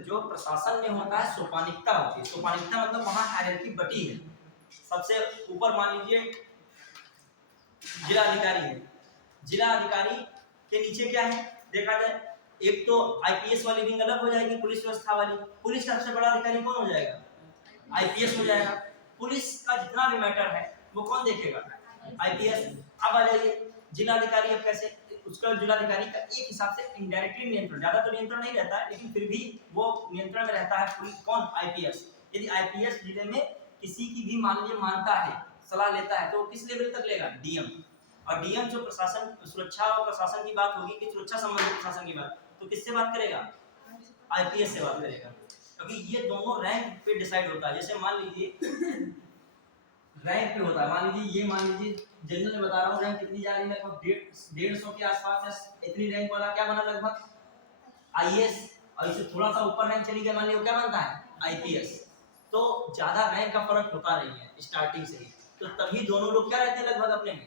जो प्रशासन में होता है सोपानिकता होती है। सोपानिकता मतलब वहां हायरार्की बटी है। सबसे ऊपर मान लीजिए जिला अधिकारी है, जिला अधिकारी के नीचे क्या है देखा जाए, एक तो आईपीएस वाली विंग अलग हो जाएगी, पुलिस व्यवस्था वाली। पुलिस का सबसे बड़ा अधिकारी कौन हो जाएगा? आईपीएस हो जाएगा। पुलिस का जितना भी मैटर है वो कौन देखेगा? आईपीएस। अब आ जाइए जिलाधिकारी, अब कैसे? उसका जिलाधिकारी का एक हिसाब से इनडायरेक्टली नियंत्रण, ज्यादा तो नियंत्रण नहीं रहता है, लेकिन फिर भी वो नियंत्रण में रहता है पुलिस। कौन? आईपीएस। यदि आईपीएस जिले में किसी की भी मान लीजिए मानता है, सलाह लेता है, तो किस लेवल तक लेगा? डीएम। और डीएम जो प्रशासन, सुरक्षा और प्रशासन की बात होगी कि सुरक्षा संबंधित प्रशासन की बात, तो किससे बात करेगा? आईपीएस से बात करेगा, क्योंकि ये दोनों रैंक पे डिसाइड होता है। जैसे मान लीजिए रैंक पे होता है, मान लीजिए ये, मान लीजिए जनरल में बता रहा हूँ रैंक कितनी जा रही है, लगभग 150 के आसपास है। इतनी रैंक वाला क्या बना? लगभग आईएएस। और इससे थोड़ा सा ऊपर रैंक चली गई, मान लीजिए क्या बनता है? आईपीएस। तो ज्यादा रैंक का फर्क होता नहीं है स्टार्टिंग से ही, तो तभी दोनों लोग क्या रहते हैं? लगभग अपने में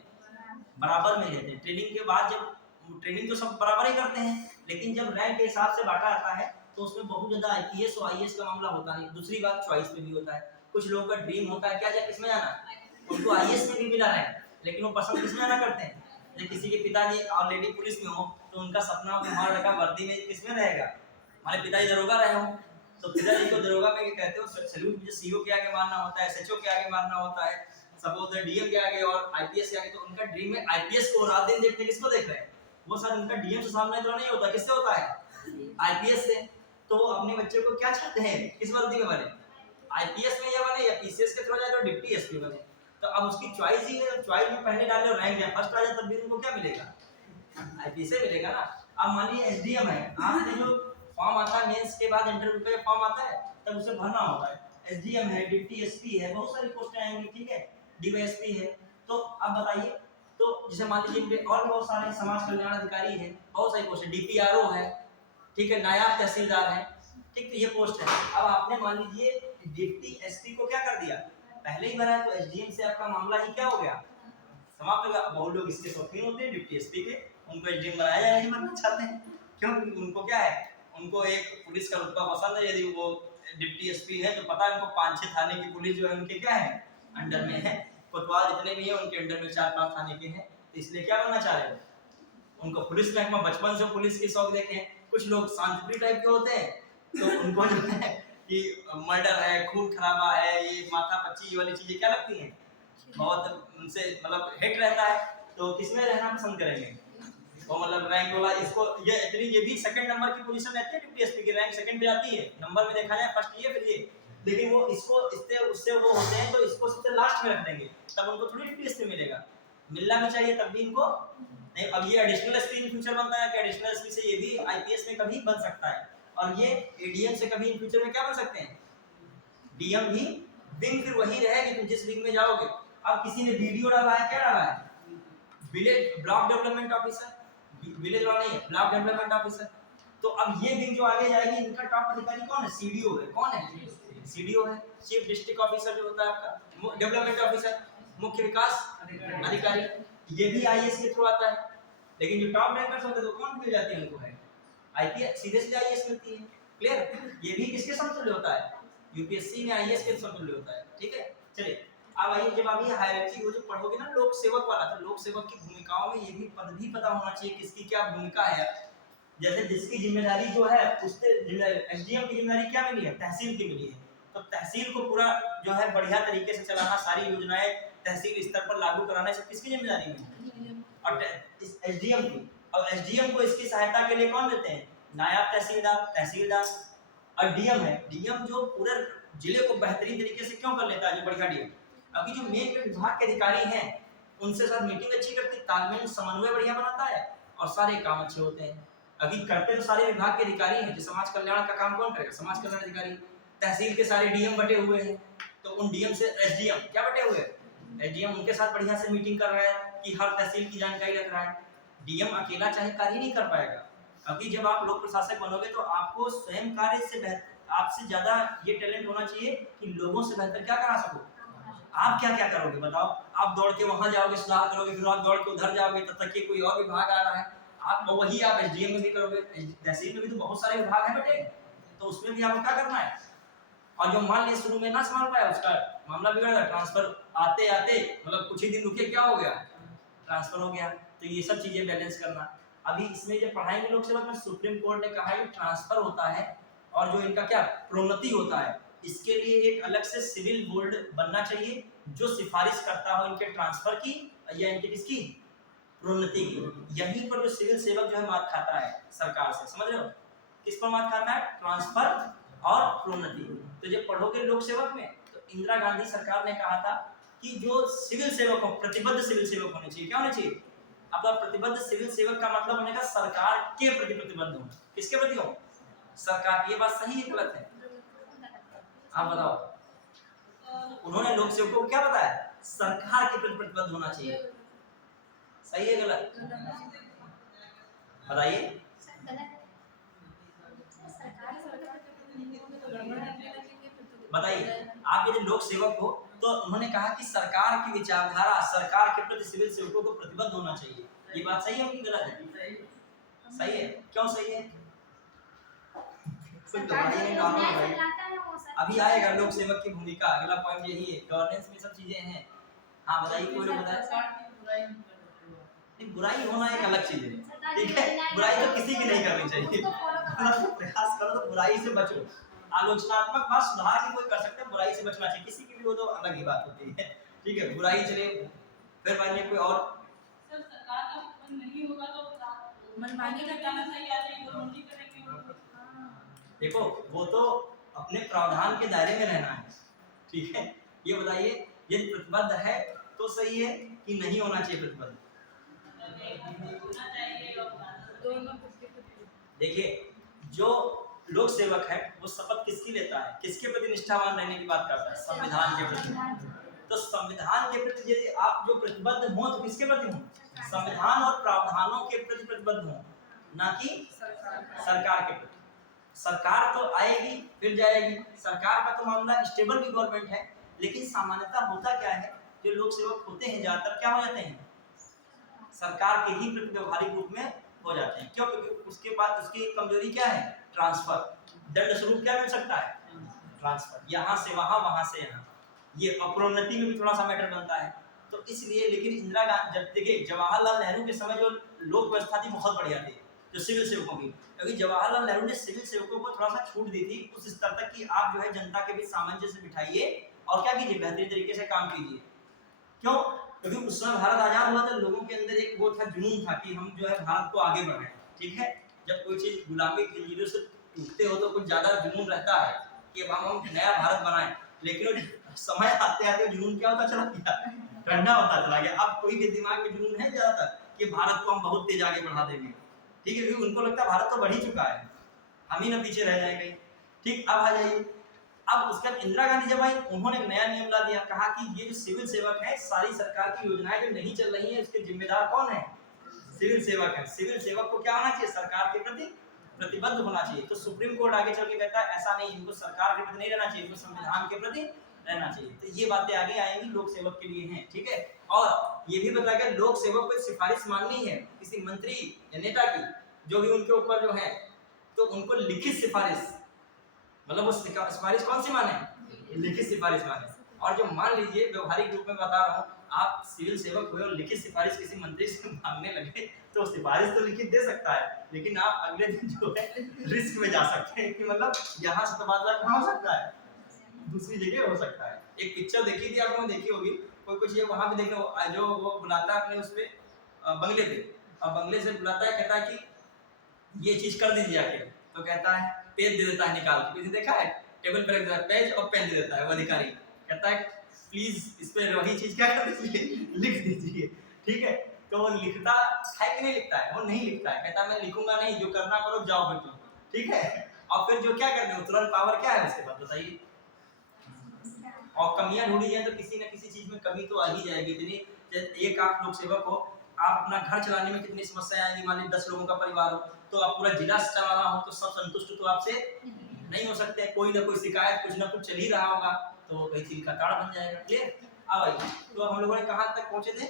बराबर में रहते हैं। ट्रेनिंग के बाद जब ट्रेनिंग तो सब बराबर ही करते हैं, लेकिन जब रैंक के हिसाब से बांटा आता है तो उसमें बहुत ज्यादा आईपीएस और आईएएस का मामला होता नहीं। दूसरी बात, चॉइस पे भी होता है। कुछ लोगों का ड्रीम होता है क्या जाए किसमें जाना, उनको आईएएस में भी मिला रैंक, लेकिन वो पसंद किसमें जाना करते हैं? जब किसी के पिताजी ऑलरेडी पुलिस में हो तो उनका सपना हो कि हमारा लड़का वर्दी में किसमें रहेगा, हमारे पिताजी दरोगा रहे हो, तो पिताजी को दरोगा में कहते हो सैल्यूट, मुझे सीओ के आगे मारना होता है, एसएचओ के आगे मारना होता है, सपोज डीएम के आगे और आईपीएस के आगे। तो उनका ड्रीम में आईपीएस को रात दिन देखते, किसको देख रहे हैं? वो सर उनका डीएम से सामने तो नहीं होता, किससे होता है? आईपीएस से। तो अपने बच्चे को क्या चाहते हैं, किस वर्दी में बने? आईपीएस में या बने, या पीसीएस के थ्रू जाए तो डिप्टी एसपी बने। तो अब उसकी चॉइस ही है, चॉइस में पहले डाले रैंक जाए फर्स्ट आ जाए तब भी उनको क्या मिलेगा, आईपीएस मिलेगा ना। अब मान लीजिए एसडीएम है, आपने जो फॉर्म आता है मेंस के बाद इंटरव्यू पे फॉर्म आता है तब उसे भरना होता है। एसडीएम है, डिप्टी एसपी है, बहुत सारी पोस्टें आएंगी, ठीक है, डीवाईएसपी है। तो अब बताइए, तो जैसे मान लीजिए और बहुत सारे समाज कल्याण अधिकारी है, बहुत सारी पोस्ट है, डीपीआरओ है, ठीक है, नायब तहसीलदार है, ठीक, तो ये पोस्ट है। अब आपने मान लीजिए डिप्टी एसपी को क्या कर दिया, पहले ही भरा है, तो एसडीएम से आपका मामला ही क्या हो गया, समाप्त हो गया। बहुत लोग इसके शौकीन होते हैं डिप्टी एसपी के, उनको एसडीएम बनाया जाए नहीं बनना चाहते हैं, क्यों, उनको क्या है, उनको एक पुलिस का रुतबा पसंद है, यदि वो डिप्टी एसपी है तो पता है उनको 5-6 थाने की पुलिस जो है उनके क्या है, अंडर में है, कोतवाल जितने भी हैं उनके अंडर में 4-5 थाने के हैं, तो इसलिए क्या बनना चाह रहे हैं, उनको पुलिस महकमा, बचपन से पुलिस के शौक देखे हैं। कुछ लोग शांतिप्रिय टाइप के होते हैं, तो उनको जो है कि मर्डर है, खून खराबा है, ये माथा पच्ची वाली चीजें क्या लगती हैं, बहुत उनसे मतलब हेट रहता है, तो किसमें रहना पसंद करेंगे, वो मतलब रैंक वाला, इसको ये भी सेकंड नंबर की पोजीशन रहती है, डिप्टी एसपी की रैंक सेकंड पे आती है, नंबर में देखा जाए फर्स्ट ये फिर ये, लेकिन वो इसको इससे उससे वो होते हैं तो इसको सबसे लास्ट में रख देंगे, तब उनको थोड़ी डिप्टी एसपी मिलेगा, मिलना भी चाहिए तब भी इनको नहीं। अब ये एडिशनल एसपी इन फ्यूचर बनता है कि एडिशनल एसपी से ये भी आईपीएस में कभी बन सकता है, और ये एडीएम से कभी इन फ्यूचर में क्या बन सकते हैं, डीएम भी, विंग फिर वही रहेगी तुम जिस विंग में जाओगे। अब किसी ने वीडियो डाला है, क्या डाला है, village block development officer, village वाला नहीं है, ब्लॉक डेवलपमेंट ऑफिसर, तो अब ये विंग जो आगे जाएगी इनका टॉप अधिकारी कौन है, सीडीओ है, कौन है, सीडीओ है, चीफ डिस्ट्रिक्ट ऑफिसर जो होता है आपका, डेवलपमेंट ऑफिसर, मुख्य विकास अधिकारी, ये भी आईएएस के थ्रू आता है, लेकिन जो टॉप रैंकर्स होते हैं तो कौन मिल जाती है उनको, है आईपीएस, सीधे सीधे आईएएस मिलती है, क्लियर, ये भी किसके समतुल्य होता है, यूपीएससी में आईएएस के समतुल्य होता है, ठीक है। चलिए अब आइए, जब आप ये हायरार्की वो जो पढ़ोगे ना लोक सेवक वाला, तो लोक सेवक की भूमिकाओं में ये भी पद भी पता होना चाहिए किसकी क्या भूमिका है, जैसे जिसकी जिम्मेदारी जो है उससे एसडीएम की जिम्मेदारी क्या मिली है, तहसील की मिली है, तो तहसील को पूरा जो है बढ़िया तरीके से चलाना, सारी योजनाएं तहसील स्तर पर लागू कराना, सब किसकी जिम्मेदारी है, और एसडीएम की। और एसडीएम को इसकी सहायता के लिए कौन देते हैं, नायब तहसीलदार, तहसीलदार, और डीएम है, डीएम जो पूरे जिले को बेहतरीन तरीके से क्यों कर लेता है, जो बढ़िया डीएम, अभी जो मेन विभाग के अधिकारी हैं उनसे साथ मीटिंग अच्छी करती, तालमेल समन्वय बढ़िया बनाता है और सारे काम अच्छे होते हैं। अभी करते तो सारे विभाग के अधिकारी हैं, जो समाज कल्याण का काम कौन करेगा, समाज कल्याण अधिकारी, तहसील के सारे डीएम बटे हुए हैं, तो उन डीएम से एसडीएम क्या बटे हुए हैं, एसडीएम उनके साथ बढ़िया से मीटिंग कर रहा है कि हर तहसील की जानकारी रख रहा है। डीएम अकेला चाहे कार्य नहीं कर पाएगा, अभी जब आप लोक प्रशासक बनोगे तो आपको स्वयं कार्य से बेहतर, आपसे ज्यादा ये टैलेंट होना चाहिए कि लोगों से बेहतर क्या करा सको, आप क्या क्या करोगे बताओ, आप दौड़ के वहां जाओगे सलाह करोगे, फिर आप दौड़ के उधर जाओगे, तब तक कि कोई और विभाग आ रहा है, आप वही आप एसडीएम में भी करोगे, तहसील में भी तो बहुत सारे विभाग हैं बेटे, तो उसमें भी आपको क्या करना है। और जो मान लिया शुरू में ना संभाल पाया उसका मामला बिगड़ गया, ट्रांसफर आते आते मतलब कुछ ही दिन रुके क्या हो गया, ट्रांसफर हो गया, तो ये सब चीजें बैलेंस करना। अभी इसमें जब पढ़ाएंगे लोक सेवक में सुप्रीम कोर्ट ने कहा है ट्रांसफर होता है और जो इनका क्या प्रोन्नति होता है, इसके लिए एक अलग से सिविल बोर्ड बनना चाहिए जो सिफारिश करता हो इनके ट्रांसफर की या इनके किसकी प्रोन्नति की। यहीं पर जो सिविल सेवक जो है मात खाता है सरकार से, समझ रहे हो, किस पर मात खाता है, ट्रांसफर और प्रोन्नति। तो जब पढ़ोगे लोक सेवक में तो इंदिरा गांधी सरकार ने कहा था कि जो सिविल सेवक हो, प्रतिबद्ध सिविल सेवक होने चाहिए, क्या होने चाहिए, अब प्रतिबद्ध सिविल सेवक का मतलब होने का सरकार के प्रति प्रतिबद्ध हो, किसके प्रति हो, सरकार। ये बात सही है गलत है, आप बताओ। उन्होंने लोक सेवकों को क्या बताया, सरकार के प्रति प्रतिबद्ध होना चाहिए, सही है गलत बताइए। बताइए आप यदि लोक सेवक हो तो उन्होंने कहा कि सरकार की विचारधारा, सरकार के प्रति सिविल सेवकों को प्रतिबद्ध होना चाहिए, ये बात सही है कि गलत है, सही है, क्यों सही है, कोई दवाई नहीं नॉर्मल अभी आएगा लोक सेवक की भूमिका, अगला पॉइंट यही है, गवर्नेंस में सब चीजें हैं। हाँ बताइए, कोई लोग बताए, बुराई होना एक अलग चीज है, ठीक है, बुराई तो किसी की नहीं करनी चाहिए, प्रयास करो तो बुराई से बचो, आलोचनात्मक बात सुधार की कोई कर सकते हैं, बुराई से बचना चाहिए, किसी की भी वो तो अलग ही बात होती है, ठीक है, बुराई चले। फिर मानिए कोई और सर सरकार का मन नहीं होगा तो मनमानी का जाना चाहिए, आदमी मनमानी करेंगे, देखो वो तो अपने प्रावधान के दायरे में रहना है, ठीक है। ये बताइए यदि प्रतिबद्ध है तो सही है कि नहीं होना चाहिए प्रतिबद्ध? होना चाहिए और दोनों 50-50। देखिए, जो लोक सेवक है वो शपथ किसकी लेता है, किसके प्रति निष्ठावान रहने की बात करता है? संविधान के प्रति। तो संविधान के प्रति यदि आप जो प्रतिबद्ध हो तो किसके प्रति हो? संविधान और प्रावधानों के प्रति प्रतिबद्ध हो, ना कि सरकार के प्रति। सरकार तो आएगी फिर जाएगी, सरकार का तो मामला स्टेबल भी गवर्नमेंट है, लेकिन सामान्यतः होता क्या है, जो लोक सेवक होते हैं ज्यादातर क्या हो जाते हैं, सरकार के ही प्रति व्यवहारिक रूप में हो जाते हैं। क्यों? क्योंकि उसके बाद उसकी एक कमजोरी क्या है? ट्रांसफर। दंड स्वरूप क्या मिल सकता है? ट्रांसफर, यहाँ से वहाँ, वहाँ से यहाँ। ये प्रोन्नति में भी थोड़ा सा मैटर बनता है। तो इसलिए, लेकिन इंदिरा गांधी, जब देखिए जवाहरलाल नेहरू के समय जो लोक व्यवस्था थी बहुत बढ़िया थी, जो सिविल सेवकों की, क्योंकि जवाहरलाल नेहरू ने सिविल सेवकों को थोड़ा सा छूट दी थी उस स्तर तक कि आप जो है जनता के बीच सामंजस्य बिठाइए और क्या कीजिए, बेहतरीन तरीके से काम कीजिए। क्यों? क्योंकि उस समय भारत आजाद हुआ तो लोगों के अंदर एक वो था, जुनून था कि हम जो है भारत को आगे बढ़ाएं। ठीक है, जब कोई चीज गुलामी की जंजीरों से टूटते हो तो कुछ ज्यादा जुनून रहता है कि अब हम नया भारत बनाएं, लेकिन समय आते आते जुनून क्या होता चला गया, ठंडा होता चला गया। अब कोई के दिमाग में जुनून है ज्यादातर कि भारत को हम बहुत तेज आगे बढ़ा देंगे। ठीक है, क्योंकि उनको लगता है भारत तो बढ़ ही चुका है, हम ही ना पीछे रह जाएंगे। ठीक, अब आ जाइए, अब उसके बाद इंदिरा गांधी जब आई, उन्होंने नया नियम ला दिया, कहा कि ये जो सिविल सेवक है, सारी सरकार की योजनाएं जो नहीं चल रही है उसके जिम्मेदार कौन है? सिविल सेवक है। सिविल सेवक को क्या होना चाहिए? सरकार के प्रति प्रतिबद्ध होना चाहिए। तो सुप्रीम कोर्ट आगे चल के कहता है ऐसा नहीं, इनको सरकार के प्रति नहीं रहना चाहिए, इनको संविधान के प्रति रहना चाहिए। तो ये बातें आगे आएंगी, लोक सेवक के लिए हैं। ठीक है, और ये भी बताया गया लोक सेवक को सिफारिश माननी है किसी मंत्री या नेता की, जो भी उनके ऊपर जो है, तो उनको लिखित सिफारिश, मतलब वो सिफारिश कौन सी माने? लिखित सिफारिश माने। और जो मान लीजिए व्यवहारिक रूप में बता रहा हूँ, आप सिविल सेवक हुए और लिखित सिफारिश किसी मंत्री से मांगने लगे तो सिफारिश तो लिखित दे सकता है, लेकिन आप अगले दिन जो है रिस्क में जा सकते हैं कि मतलब यहाँ से तबादला कहाँ हो सकता है, दूसरी जगह हो सकता है। एक पिक्चर देखी थी, आप लोगों ने देखी होगी, कोई कुछ ये वहां भी देखने, जो वो बुलाता है अपने उसपे बंगले पे, और बंगले से बुलाता है, कहता है कि ये चीज कर दीजिए आके, तो कहता है पेज दे देता है निकाल के, किसी देखा है, टेबल पर रख देता है पेज और पेन दे देता है वो अधिकारी, कहता है प्लीज इस पे वही चीज क्या कर दीजिए, लिख दीजिए। ठीक है, तो वो लिखता है कि नहीं लिखता है? वो नहीं लिखता है, कहता है मैं लिखूंगा नहीं, जो करना करो जाओ फिर तुम। ठीक है, और फिर जो क्या करने हो, तुरंत पावर क्या है उसके बाद बताइए। और कमियां ढूंढी जाए तो किसी न किसी चीज में कमी तो आ ही जाएगी। इतनी एक आप लोक सेवक हो, आप अपना घर चलाने में कितनी समस्याएं आएंगी, मान लीजिए 10 लोगों का परिवार हो, तो आप पूरा जिला चलाना हो तो सब संतुष्ट तो आपसे नहीं हो सकते, कोई ना कोई शिकायत कुछ ना कुछ चल ही रहा होगा, तो कई चीज का कारण बन जाएगा। क्लियर? अब आइए, तो हम लोगों ने कहां तक पहुंचे थे,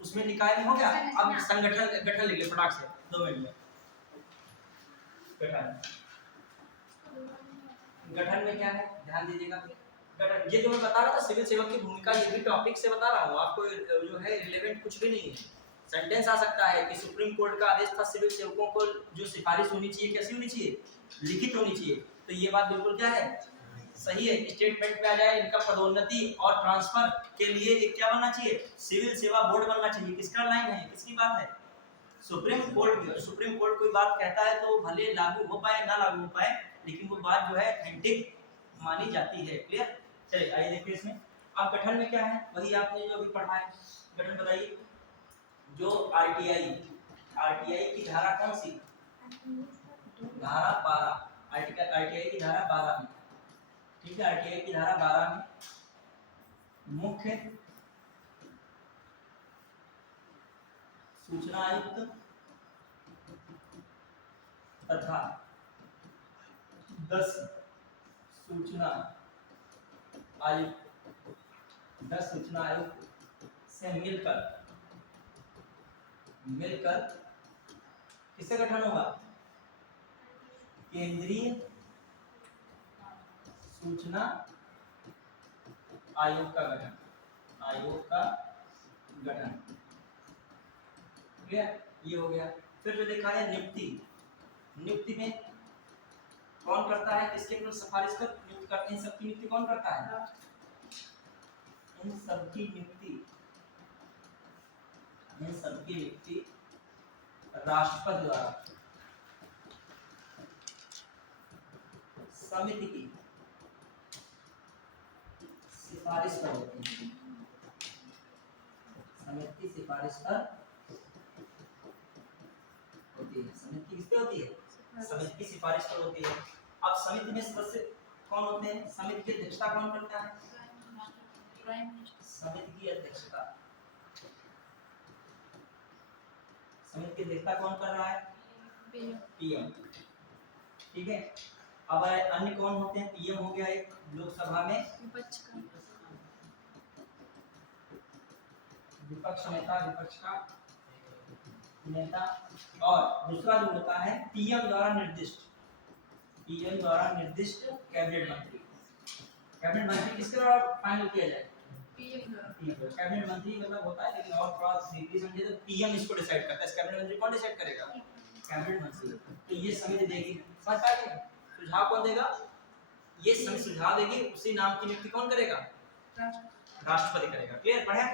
उसमें निकाय में हो गया। अब संगठन गठन लिख ले फटाक से 2 मिनट में। गठन में क्या है, ध्यान दीजिएगा। गठन, ये जो मैं बता रहा था सिविल सेवक की भूमिका, ये भी टॉपिक से बता रहा हूँ आपको, जो है रिलेवेंट कुछ भी नहीं है। सेंटेंस आ सकता है कि सुप्रीम कोर्ट का आदेश था सिविल सेवकों को जो सिफारिश होनी चाहिए कैसी होनी चाहिए, लिखित होनी चाहिए। तो ये बात बिल्कुल क्या है, सही है। स्टेटमेंट पे आ जाए, इनका पदोन्नति और ट्रांसफर के लिए एक क्या बनना चाहिए, सिविल सेवा बोर्ड बनना चाहिए। किसका लाइन है, किसकी बात है, सुप्रीम कोर्ट की। सुप्रीम कोर्ट कोई बात कहता है तो भले लागू हो पाए ना लागू हो पाए, लेकिन वो बात जो है एंटिक मानी जाती है। क्लियर? चलिए आइए देखिए इसमें। अब गठन में क्या है, वही आपने जो अभी पढ़ा है। गठन बताइए, जो आरटीआई की धारा कौन सी, धारा 12, आरटीआई की धारा 12 में, ठीक है, आरटीआई की धारा 12 में मुख्य सूचना आयुक्त तथा 10 सूचना आयुक्त से मिलकर किससे गठन होगा, केंद्रीय सूचना आयोग का गठन। क्लियर? ये हो गया। फिर जो देखा है नियुक्ति में कौन करता है, किसके प्रति सिफारिश कर नियुक्त करते हैं, सबकी नियुक्ति कौन करता है, इन सबकी नियुक्ति राष्ट्रपति द्वारा समिति की सिफारिश पर होती है। समिति सिफारिश पर होती है। समिति किस पे होती है? समिति की सिफारिश पर होती है। अब समिति में सदस्य कौन होते हैं? समिति की अध्यक्षता कौन करता है? समिति की अध्यक्षता, समिति की अध्यक्षता कौन कर रहा है? पीएम। ठीक है। अब अन्य कौन होते हैं? पीएम हो गया एक, लोकसभा में विपक्ष नेता, विपक्ष का नेता, और दूसरा जो होता है पीएम द्वारा निर्दिष्ट, पीएम द्वारा निर्दिष्ट कैबिनेट मंत्री। कैबिनेट मंत्री किसके द्वारा फाइनल किया जाए? पीएम द्वारा। कैबिनेट मंत्री मतलब होता है, लेकिन और थोड़ा डीपली समझे तो पीएम इसको डिसाइड करता है। कैबिनेट मंत्री कौन डिसाइड करेगा? कैबिनेट मंत्री। तो ये समिति देगी, समझ पा रहे हैं? सुझाव कौन देगा? ये समिति सुझाव देगी, उसी नाम की नियुक्ति कौन करेगा? राष्ट्रपति करेगा। क्लियर? बढ़िया।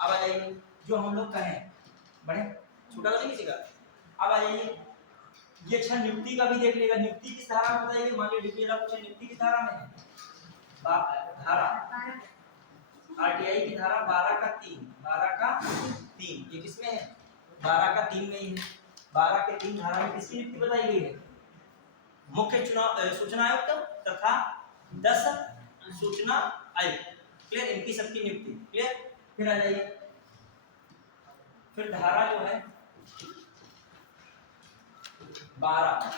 अब आ जाइए, जो हम लोग कहें बढ़े, छोटा तो नहीं किसी का। अब आ जाइए, ये अच्छा नियुक्ति का भी देख लेगा। नियुक्ति किस धारा में बताइए? मान लीजिए डिग्री पूछे नियुक्ति किस धारा में है? धारा आरटीआई की धारा 12 का 3, 12 का 3। ये किसमें है? 12 का 3 में ही है। 12 के 3 धारा में किसकी नियुक्ति बताई गई है? मुख्य चुनाव सूचना आयुक्त तथा 10 सूचना आयुक्त। क्लियर? इनकी सबकी नियुक्ति। क्लियर? फिर आ जाइए, फिर धारा जो है 12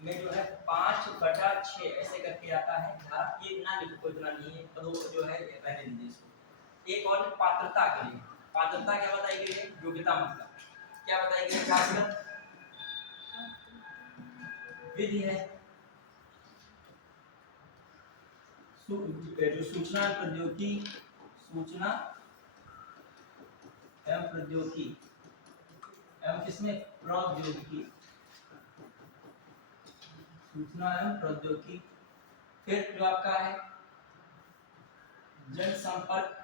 में जो है 5/6 ऐसे करके आता है धारा। ये ना लिखो, इतना नहीं है, पदों जो है रहने दीजिए इसको। एक और पात्रता के लिए, पात्रता क्या बताई गई है? योग्यता। मतलब क्या बताई गई है? खासकर विधि है, जो सूचना प्रौद्योगिकी, सूचना एवं प्रौद्योगिकी एवं किसमें? प्रौद्योगिकी, सूचना एवं प्रौद्योगिकी। फिर जो आपका है जनसंपर्क,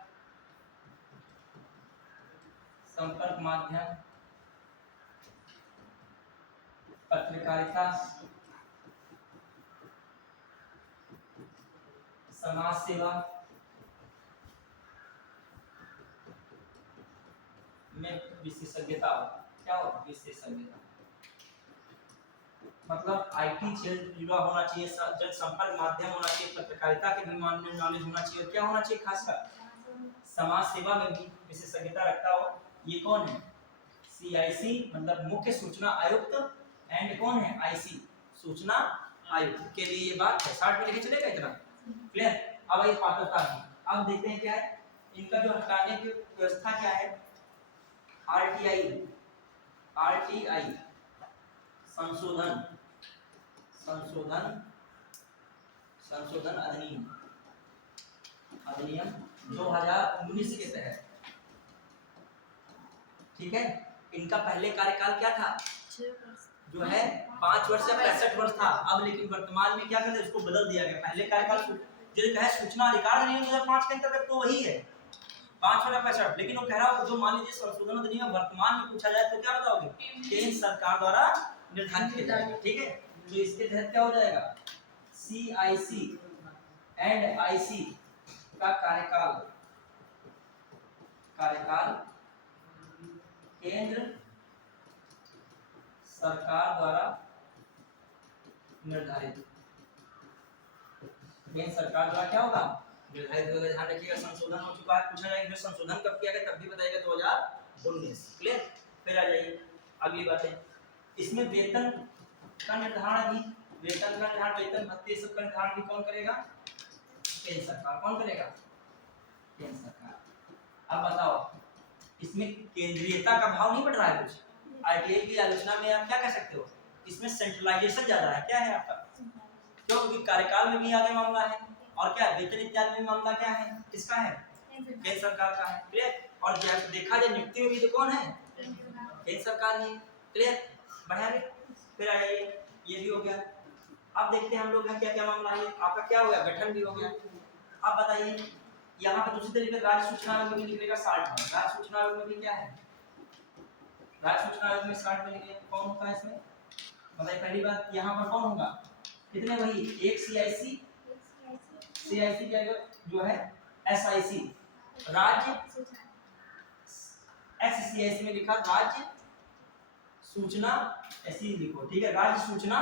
संपर्क माध्यम, पत्रकारिता, समाज सेवा में विशेषज्ञता। क्या हो? विशेषज्ञता मतलब आईटी से जुड़ा होना चाहिए, जनसंपर्क माध्यम होना चाहिए, पत्रकारिता के भी नॉलेज होना चाहिए, और क्या होना चाहिए? खासकर समाज सेवा में भी विशेषज्ञता रखता हो। ये कौन है? सीआईसी मतलब मुख्य सूचना आयुक्त, एंड कौन है? आईसी सूचना आयुक्त के लिए ये बात है। 60 में लिखे चलेगा इतना? क्लियर? अब ये पात्रता है। अब देखते हैं क्या है इनका जो हटाने की व्यवस्था क्या है? आरटीआई, आरटीआई संशोधन, संशोधन, संशोधन अधिनियम, अधिनियम 2019 के तहत। ठीक है? इनका पहले कार्यकाल क्या था? जो है 5 वर्ष या 65 वर्ष था। अब लेकिन वर्तमान में क्या करते हैं? उसको बदल दिया गया। पहले कार्यकाल जो कहे सूचना अधिकार अधिनियम 2005 के अंतर्गत तो वही है 5 या 65, लेकिन वो कह रहा है जो मान लीजिए संशोधन अधिनियम वर्तमान में पूछा जाए तो क्या बताओगे? केंद्र सरकार द्वारा निर्धारित किया जाएगा। ठीक है? तो इसके तहत क्या हो जाएगा? सीआईसी एंड आईसी का कार्यकाल, कार्यकाल केंद्र सरकार द्वारा निर्धारित, केंद्र सरकार द्वारा क्या होगा? निर्धारित होगा। ध्यान रखिएगा, संशोधन हो चुका है। पूछा जाएगा संशोधन कब किया गया, तब भी बताइएगा 2019। क्लियर? फिर आ जाइए अगली बातें। इसमें वेतन का निर्धारण भी, वेतन का निर्धारण, वेतन भत्ते सब का निर्धारण भी कौन करेगा? केंद्र सरकार। कौन करेगा? केंद्र सरकार। अब बताओ, इसमें केंद्रीयता का भाव नहीं बढ़ रहा है कुछ? आरटीआई की आलोचना में आप क्या कह सकते हो? इसमें सेंट्रलाइजेशन ज्यादा है। क्या है आपका? क्योंकि कार्यकाल में भी आगे मामला है, और क्या वेतन इत्यादि में मामला क्या है? किसका है? केंद्र सरकार का है। क्लियर? और जब देखा जाए नियुक्ति में भी तो कौन है? केंद्र सरकार ही। क्लियर? बढ़िया रे। फिर आइए, ये भी हो गया। अब देखते हैं हम लोग क्या क्या मामला है। आपका क्या हो गया? गठन भी हो गया। अब बताइए, यहाँ पे दूसरी तरीके राज्य सूचना आयोग में निकलेगा 60 में। राज्य सूचना आयोग में भी क्या है? राज्य सूचना आयोग में 60 में निकलेगा। कौन होता है इसमें? बताइए। पहली बात, यहाँ पर कौन होगा? कितने? वही एक सीआईसी, सीआईसी क्या जो है एसआईसी, राज्य XCS में लिखा राज्य सूचना, ऐसे ही लिखो, ठीक है, राज्य सूचना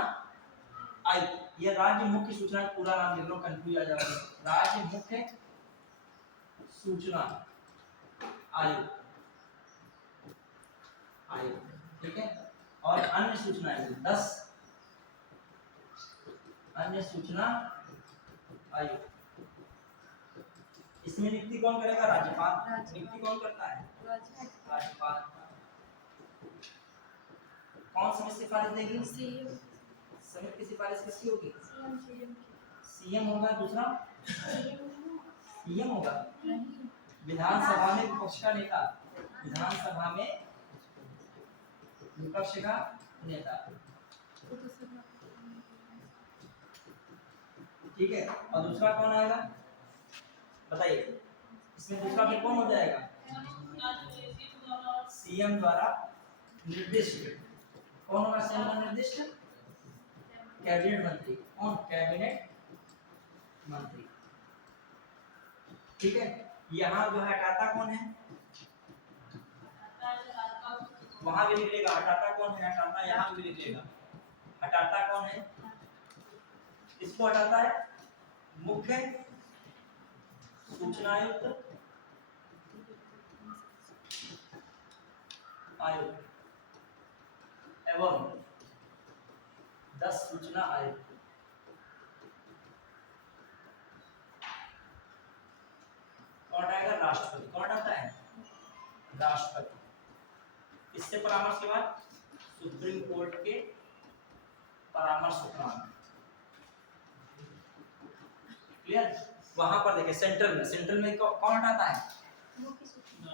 आयुक्त। ये राज्य मुख्य सूचना पूरा नाम लिख लो, कंफ्यूज आ जाओगे। राज्य मुख्य सूचना आयुक्त, ठीक है। और अन्य सूचनाएं 10 अन्य सूचना आयुक्त। इसमें नियुक्ति कौन करेगा? राज्यपाल। नियुक्ति कौन करता है? राज्यपाल। कौन समिति सिफारिश देगी? समिति की सिफारिश किसकी होगी? सीएम होगा। दूसरा सीएम होगा। विधानसभा में विपक्ष का नेता, विधानसभा में विपक्ष का नेता, ठीक है। और दूसरा कौन आएगा बताइए? इसमें दूसरा फिर कौन हो जाएगा? सीएम द्वारा निर्दिष्ट। कौन होगा सीएम द्वारा निर्दिष्ट? कैबिनेट मंत्री। कौन? कैबिनेट मंत्री, ठीक है। यहाँ जो हटाता कौन है? वहां भी लिख लेगा हटाता कौन है। हटाता यहाँ भी लिख लेगा। हटाता कौन है? इसको हटाता है मुख्य सूचना आयुक्त एवं 10 सूचना आयुक्त। कौन आएगा? राष्ट्रपति। कौन आता है? राष्ट्रपति। इससे परामर्श के बाद सुप्रीम कोर्ट के परामर्श उपरांत, क्लियर। वहां पर देखिए सेंट्रल में कौन हटाता है?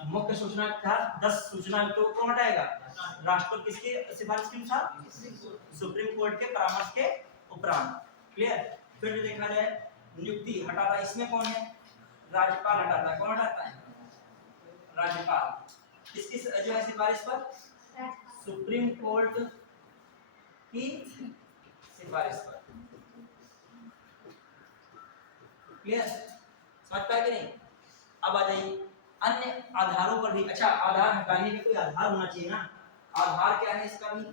मुख्य सूचना का 10 सूचना तो कौन हटाएगा? राष्ट्रपति। किसके सिफारिश के अनुसार? सुप्रीम कोर्ट के परामर्श के उपरांत, क्लियर। फिर जो देखा जाए नियुक्ति हटाता, इसमें कौन है? राज्यपाल हटाता है। कौन हटाता है? राज्यपाल। किसकी जो है सिफारिश पर? सुप्रीम कोर्ट की सिफारिश पर, क्लियर। समझ पाए कि नहीं? अब आ जाइए अन्य आधारों पर भी। अच्छा, आधार हटाने का कोई आधार होना चाहिए ना। आधार क्या है इसका भी?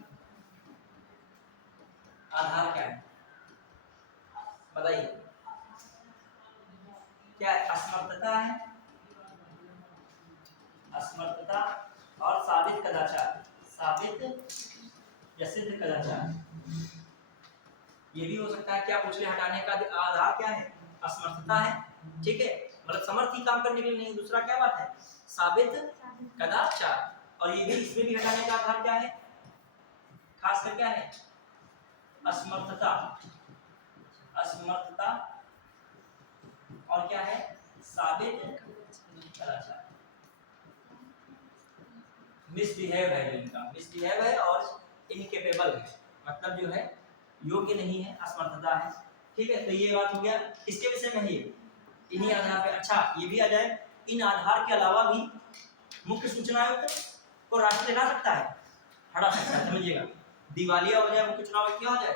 आधार क्या है बताइए? क्या है? असमर्थता है, असमर्थता और साबित कदाचार, साबित या सिद्ध कदाचार। ये भी हो सकता है। क्या पूछ ले? हटाने का आधार क्या है? असमर्थता है, ठीक है, मतलब समर्थ ही काम करने के लिए नहीं। दूसरा क्या बात है? साबित कदाचार। और ये भी, इसमें भी हटाने का आधार क्या है? खास कर क्या है? असमर्थता, असमर्थता और क्या है? साबित कदाचार। मिसबिहेव है इनका, मिसबिहेव है और इनकेपेबल है, मतलब जो है योग्य नहीं है, असमर्थता है, ठीक है। तो ये बात हो गया इसके विषय में ही, इन्हीं आधार पे। अच्छा, ये भी आ जाए इन आधार के अलावा भी मुख्य सूचना आयुक्त को राष्ट्रपति हटा सकता है, हटा सकता है, समझिएगा। दिवालिया हो जाए मुख्य चुनाव आयुक्त, क्या हो जाए?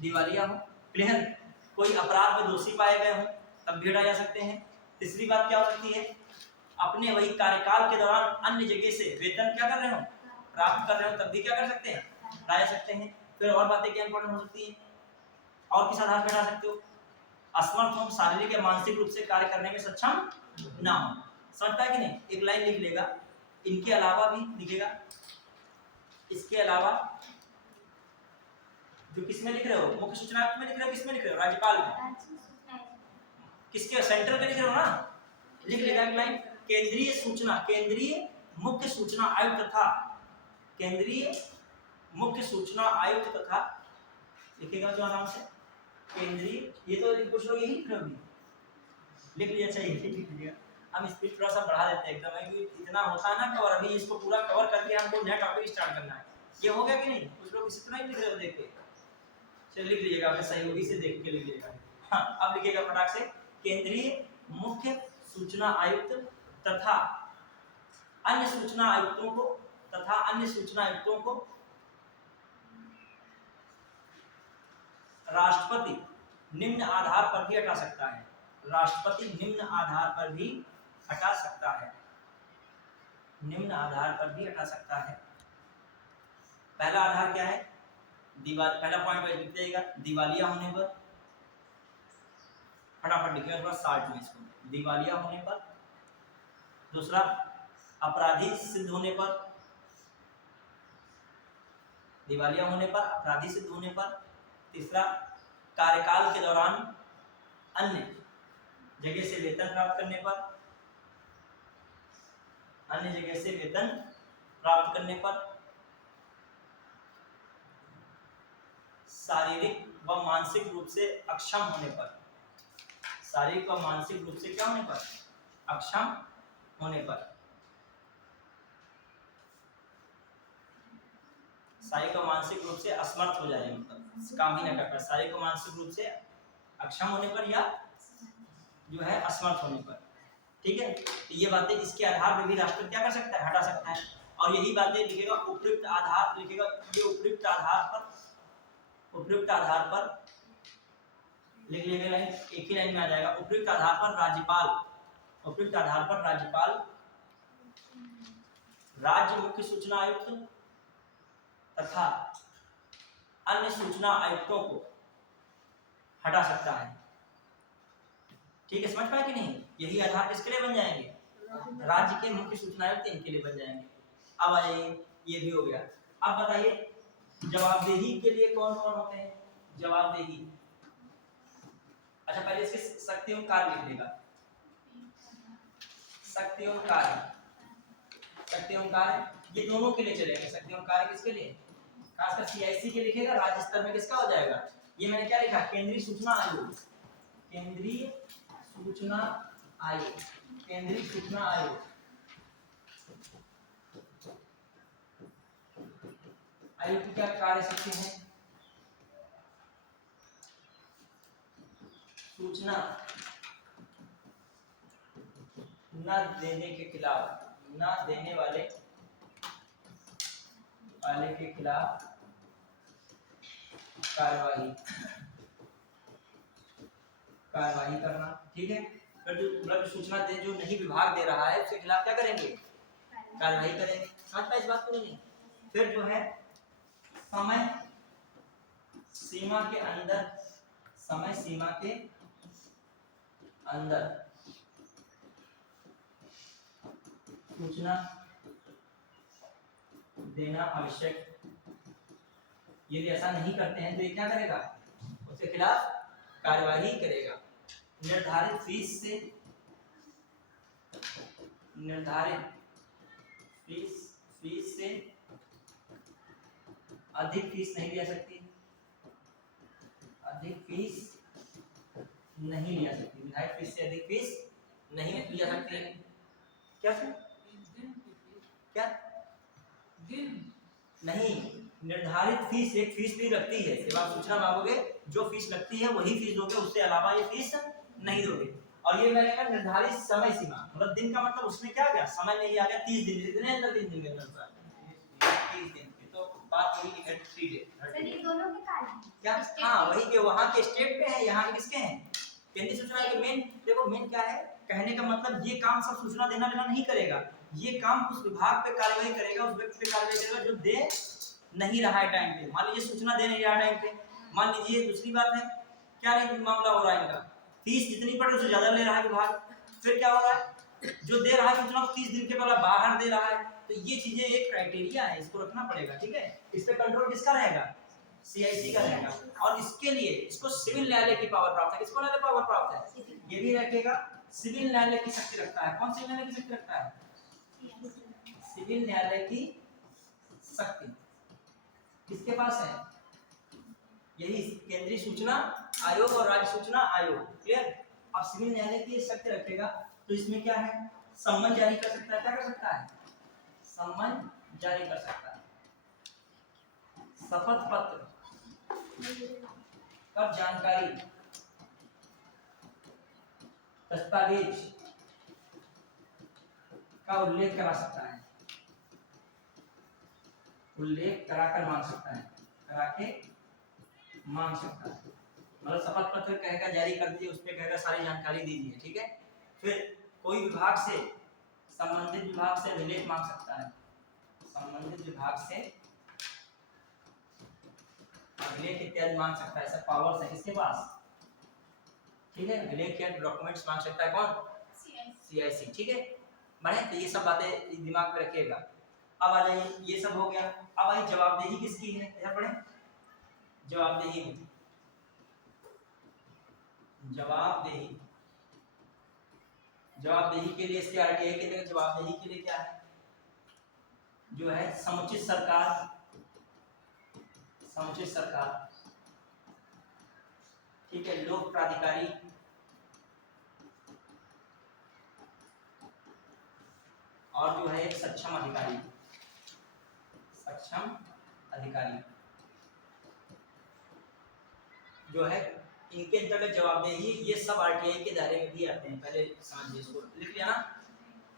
दिवालिया हो, क्लियर। कोई अपराध में दोषी पाए गए हो तब भी हटा जा सकते हैं। तीसरी बात क्या हो सकती है? अपने वही कार्यकाल के दौरान अन्य जगह से वेतन क्या कर रहे हो? प्राप्त कर रहे हो, तब भी क्या कर सकते हैं? हटा जा सकते हैं। फिर और बातें क्या इंपॉर्टेंट हो सकती है? और किस आधार पर हटा सकते हो? असमर्थ हो, शारीरिक या मानसिक रूप से कार्य करने में सक्षम ना हो। समझता है कि नहीं? एक लाइन लिख लेगा, इनके अलावा भी लिखेगा, इसके अलावा जो किसमें लिख रहे हो? मुख्य सूचना आयुक्त में लिख रहे हो, किसमें लिख रहे हो? राज्यपाल में। किसके? सेंट्रल में लिख रहे हो ना, लिख लेगा एक लाइन, केंद्रीय सूचना, केंद्रीय मुख्य सूचना आयुक्त तथा, केंद्रीय मुख्य सूचना आयुक्त तथा, लिखेगा जो आराम से, केंद्रीय, ये तो कुछ लोग यही लिख रहे होंगे, लिख लिया चाहिए, लिख लिया। हम स्पीड थोड़ा सा बढ़ा देते हैं एकदम, इतना होता है ना कवर, अभी इसको पूरा कवर करके हमको नया टॉपिक स्टार्ट करना है। ये हो गया कि नहीं? कुछ लोग इसी तरह ही लिख रहे हो, देख के चलिए लिख लीजिएगा, अपने सहयोगी से देख के लिख लीजिएगा। हाँ, अब लिखिएगा फटाक से, केंद्रीय मुख्य सूचना आयुक्त तथा अन्य सूचना आयुक्तों को, तथा अन्य सूचना आयुक्तों को राष्ट्रपति निम्न आधार पर भी हटा सकता है। राष्ट्रपति निम्न आधार पर भी हटा सकता है। निम्न आधार पर भी हटा सकता है। पहला आधार क्या है? पहला पॉइंट लिख देगा, दिवालिया होने पर। फटाफट लिखिए और बस 60 में इसको, दिवालिया होने पर। दूसरा, अपराधी सिद्ध होने पर, दिवालिया होने पर, अपराधी सिद्ध होने पर। तीसरा, कार्यकाल के दौरान अन्य जगह से वेतन प्राप्त करने पर, अन्य जगह से वेतन प्राप्त करने पर। शारीरिक व मानसिक रूप से अक्षम होने पर, शारीरिक व मानसिक रूप से क्या होने पर? अक्षम होने पर। शारीरिक व मानसिक रूप से असमर्थ हो जाए, मतलब काम ही ना कर पाए, शारीरिक व मानसिक रूप से अक्षम होने पर या जो है असमर्थ होने पर। ठीक है, तो ये बातें इसके आधार पर भी राष्ट्रपति क्या कर सकता है? हटा सकता है। और यही बातें लिखेगा उपयुक्त आधार, लिखेगा ये उपयुक्त आधार पर, उपयुक्त आधार पर लिख लेंगे, लाइन एक ही लाइन में आ जाएगा। उपयुक्त आधार पर राज्यपाल, उपयुक्त आधार पर राज्यपाल राज्य मुख्य सूचना आयुक्त तथा अन्य सूचना आयुक्तों को हटा सकता है। ठीक है, समझ पाए कि नहीं? यही आधार किसके लिए बन जाएंगे? राज्य के मुख्य सूचना आयुक्त इनके लिए बन जाएंगे। अब आ जाइए, ये भी हो गया। अब बताइए जवाबदेही के लिए कौन कौन होते हैं? जवाबदेही, अच्छा पहले इसके शक्ति एवं कार्य लिख देगा। शक्ति एवं कार्य, शक्ति एवं कार्य ये दोनों के लिए चलेंगे। शक्ति एवं कार्य किसके लिए? खासकर सीआईसी के लिखेगा, राज्य स्तर में किसका हो जाएगा? ये मैंने क्या लिखा? केंद्रीय सूचना आयोग, केंद्रीय सूचना आयोग, केंद्रीय सूचना आयोग। आयोग की क्या कार्य शक्ति है? सूचना न देने के खिलाफ, न देने वाले के खिलाफ कार्यवाही करना। ठीक है, फिर जो मतलब सूचना दे जो नहीं विभाग दे रहा है उसके खिलाफ क्या करेंगे? कार्यवाही करेंगे। समझ पाए इस बात को नहीं? फिर जो है समय सीमा के अंदर, समय सीमा के अंदर सूचना देना आवश्यक। यदि ऐसा नहीं करते हैं तो ये क्या करेगा? उसके खिलाफ कार्यवाही करेगा। निर्धारित फीस से, निर्धारित फीस से अधिक फीस नहीं लिया सकती, अधिक फीस नहीं लिया सकती, निर्धारित फीस से अधिक फीस नहीं लिया सकती। क्या क्या नहीं, निर्धारित फीस, एक फीस भी रखती है। जब आप सूचना मांगोगे जो फीस लगती है वही फीस दोगे, उससे अलावा ये फीस नहीं दोगे। और ये मैंने कहा निर्धारित समय सीमा, मतलब दिन का मतलब उसमें क्या गया? समय नहीं आ गया, 30 दिन, कितने अंदर 30 दिन के अंदर 30 दिन की तो बात वही है 3 डे। सर ये दोनों के कारण क्या? हाँ वही के वहाँ के स्टेट पे है, यहाँ के किसके हैं? केंद्रीय सूचना के। मेन देखो, मेन क्या है कहने का मतलब, ये काम सब सूचना देना लेना नहीं करेगा, ये काम उस विभाग पे कार्रवाई करेगा, उस व्यक्ति पे कार्रवाई करेगा जो दे नहीं रहा है टाइम पे। मान लीजिए सूचना दे नहीं रहा टाइम पे, मान लीजिए दूसरी बात है क्या नहीं मामला हो रहा है इनका, फीस जितनी पड़े उससे ज्यादा ले रहा है विभाग, फिर क्या होगा? जो दे रहा है सूचना 30 दिन के पहले बाहर दे रहा है, तो ये चीजें एक क्राइटेरिया है, इसको रखना पड़ेगा। ठीक है, इस पे कंट्रोल किसका रहेगा? सीआईसी का रहेगा। और इसके लिए इसको सिविल न्यायालय की पावर प्राप्त है। किसको न्यायालय पावर प्राप्त है? ये भी रखेगा, सिविल न्यायालय की शक्ति रखता है। कौन सिविल न्यायालय की शक्ति रखता है? सिविल न्यायालय की शक्ति किसके पास है? यही केंद्रीय सूचना आयोग और राज्य सूचना आयोग। क्लियर? अब सिविल न्यायालय की शक्ति रखेगा तो इसमें क्या है? सम्मन जारी कर सकता है। क्या कर सकता है? सम्मन जारी कर सकता है। शपथ पत्र पर जानकारी, दस्तावेज का उल्लेख करा सकता है, उल्लेख कराकर मांग सकता है, करा के मांग सकता है। मतलब शपथ पत्र कहेगा जारी कर दीजिए, उस पर कहेगा सारी जानकारी दीजिए। ठीक है, फिर कोई विभाग से संबंधित विभाग से अभिलेख मांग सकता है, संबंधित विभाग से अभिलेख इत्यादि मांग सकता है, ऐसा पावर्स है किसके पास, ठीक है। अभिलेख या डॉक्यूमेंट्स मांग सकता है कौन, CIC, ठीक है। बढ़े, तो ये सब बातें दिमाग में रखिएगा। अब आ जाइए, ये सब हो गया। अब आई जवाबदेही किसकी है, ऐसा पढ़े, जवाबदेही, जवाबदेही, जवाबदेही के लिए इसके RTI के लिए जवाबदेही के लिए क्या है, जो है समुचित सरकार, समुचित सरकार, ठीक है, लोक प्राधिकारी, और जो है एक सक्षम अधिकारी, सक्षम अधिकारी जो है, इनके अंतर्गत जवाबदेही, ये सब RTI के दायरे में भी आते हैं। पहले समझिए, इसको लिख लिया ना,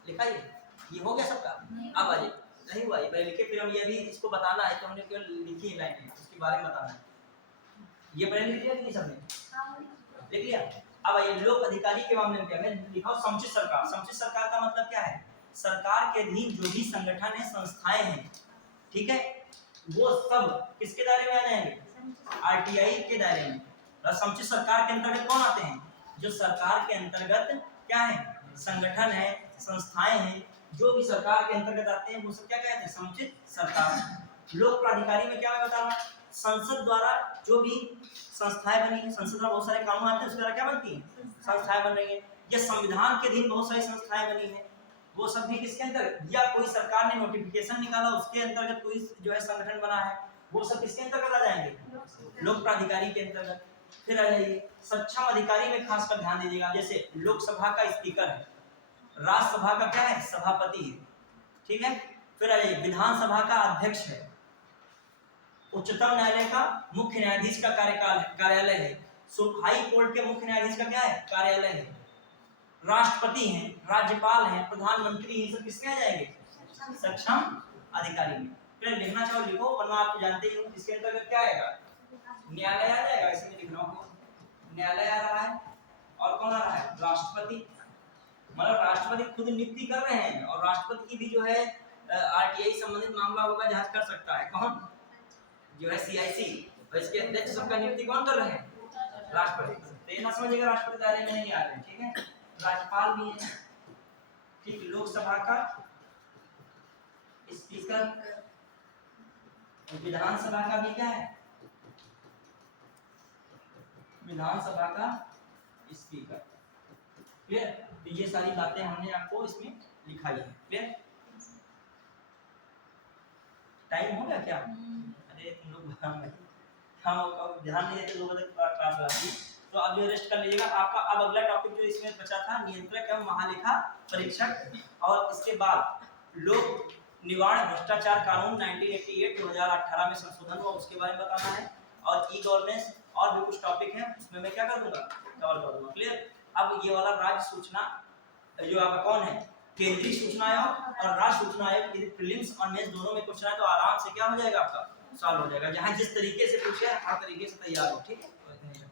लिखा ये हो गया सबका। अब आ जाइए, नहीं हुआ ये पहले लिखे, फिर हम ये भी इसको बताना है, तो हमने केवल लिखी है लाइन, उसके बारे में बताना है। ये पहले लिख लिया कि नहीं सबने, लिख लिया। अब आइए लोक अधिकारी के मामले में क्या है, लिखा समुचित सरकार। समुचित सरकार का मतलब क्या है, सरकार के अधीन जो भी संगठन है, संस्थाएं हैं, ठीक है, वो सब किसके दायरे में आ जाएंगे, RTI के दायरे में। और समुचित सरकार के अंतर्गत कौन आते हैं, जो सरकार के अंतर्गत क्या है, संगठन है, संस्थाएं हैं, जो भी सरकार के अंतर्गत आते हैं वो सब क्या कहते हैं, समुचित सरकार। लोक प्राधिकारी में क्या मैं बता रहा हूँ, संसद द्वारा जो भी संस्थाएं बनी है, संसद में बहुत सारे कानून आते हैं, उसके द्वारा क्या बनती है, संस्थाएं बन रही है। या संविधान के अधीन बहुत सारी संस्थाएं बनी है, वो सब भी किसके अंतर्गत, या कोई सरकार ने नोटिफिकेशन निकाला उसके अंतर्गत कोई जो है संगठन बना है, वो सब किसके अंतर्गत आ जाएंगे, लोक प्राधिकारी के अंतर्गत। फिर आ जाइए सक्षम अधिकारी में खासकर ध्यान दीजिएगा, जैसे लोकसभा का स्पीकर है, राज्यसभा का क्या है, सभापति है, ठीक है। फिर आ जाइए विधानसभा का अध्यक्ष है, उच्चतम न्यायालय का मुख्य न्यायाधीश का कार्यालय है, हाई कोर्ट के मुख्य न्यायाधीश का क्या है, कार्यालय है, राष्ट्रपति हैं, राज्यपाल हैं, प्रधानमंत्री, ये सब किसके आ जाएंगे, सक्षम अधिकारी में। फिर लिखना चाहो लिखो, वरना आप जानते ही हो इसके अंतर्गत क्या आएगा, न्यायालय आ जाएगा, इसमें लिख रहा हूँ, न्यायालय आ रहा है, और कौन आ रहा है, राष्ट्रपति, मतलब राष्ट्रपति खुद नियुक्ति कर रहे हैं, और राष्ट्रपति की भी जो है RTI संबंधित मामला होगा, जांच कर सकता है कौन, जो है CIC। तो इसके अध्यक्ष सबका नियुक्ति कौन कर रहे हैं, राष्ट्रपति। तो ये ना समझिएगा राष्ट्रपति दायरे में नहीं आ रहे हैं, ठीक है। राज्यपाल भी है, ठीक, लोकसभा का स्पीकर, विधानसभा का भी क्या है, विधानसभा का स्पीकर। क्लियर, तो ये सारी बातें हमने आपको इसमें लिखाई है। क्लियर, टाइम हो गया क्या, अरे तुम लोग ध्यान नहीं देते, 2 बजे क्लास रहती, तो आप जो रेस्ट कर लीजिएगा। आपका अब अगला टॉपिक जो इसमें बचा था, नियंत्रक एवं महालेखा परीक्षक, और इसके बाद लोक निवारण भ्रष्टाचार कानून 1988 2018 में संशोधन हुआ, उसके बारे में बताना है, और ई-गवर्नेंस और भी कुछ टॉपिक हैं, उसमें मैं क्या कर दूंगा, कवर कर दूंगा। क्लियर, अब ये वाला राज्य सूचना जो आपका कौन है, केंद्रीय सूचना आयोग और राज्य सूचना आयोग, यदि प्रीलिम्स और मेंस दोनों में क्वेश्चन है तो आराम से क्या हो जाएगा, आपका सॉल्व हो जाएगा। जहां जिस तरीके से पूछे हर तरीके से तैयार हो, ठीक है।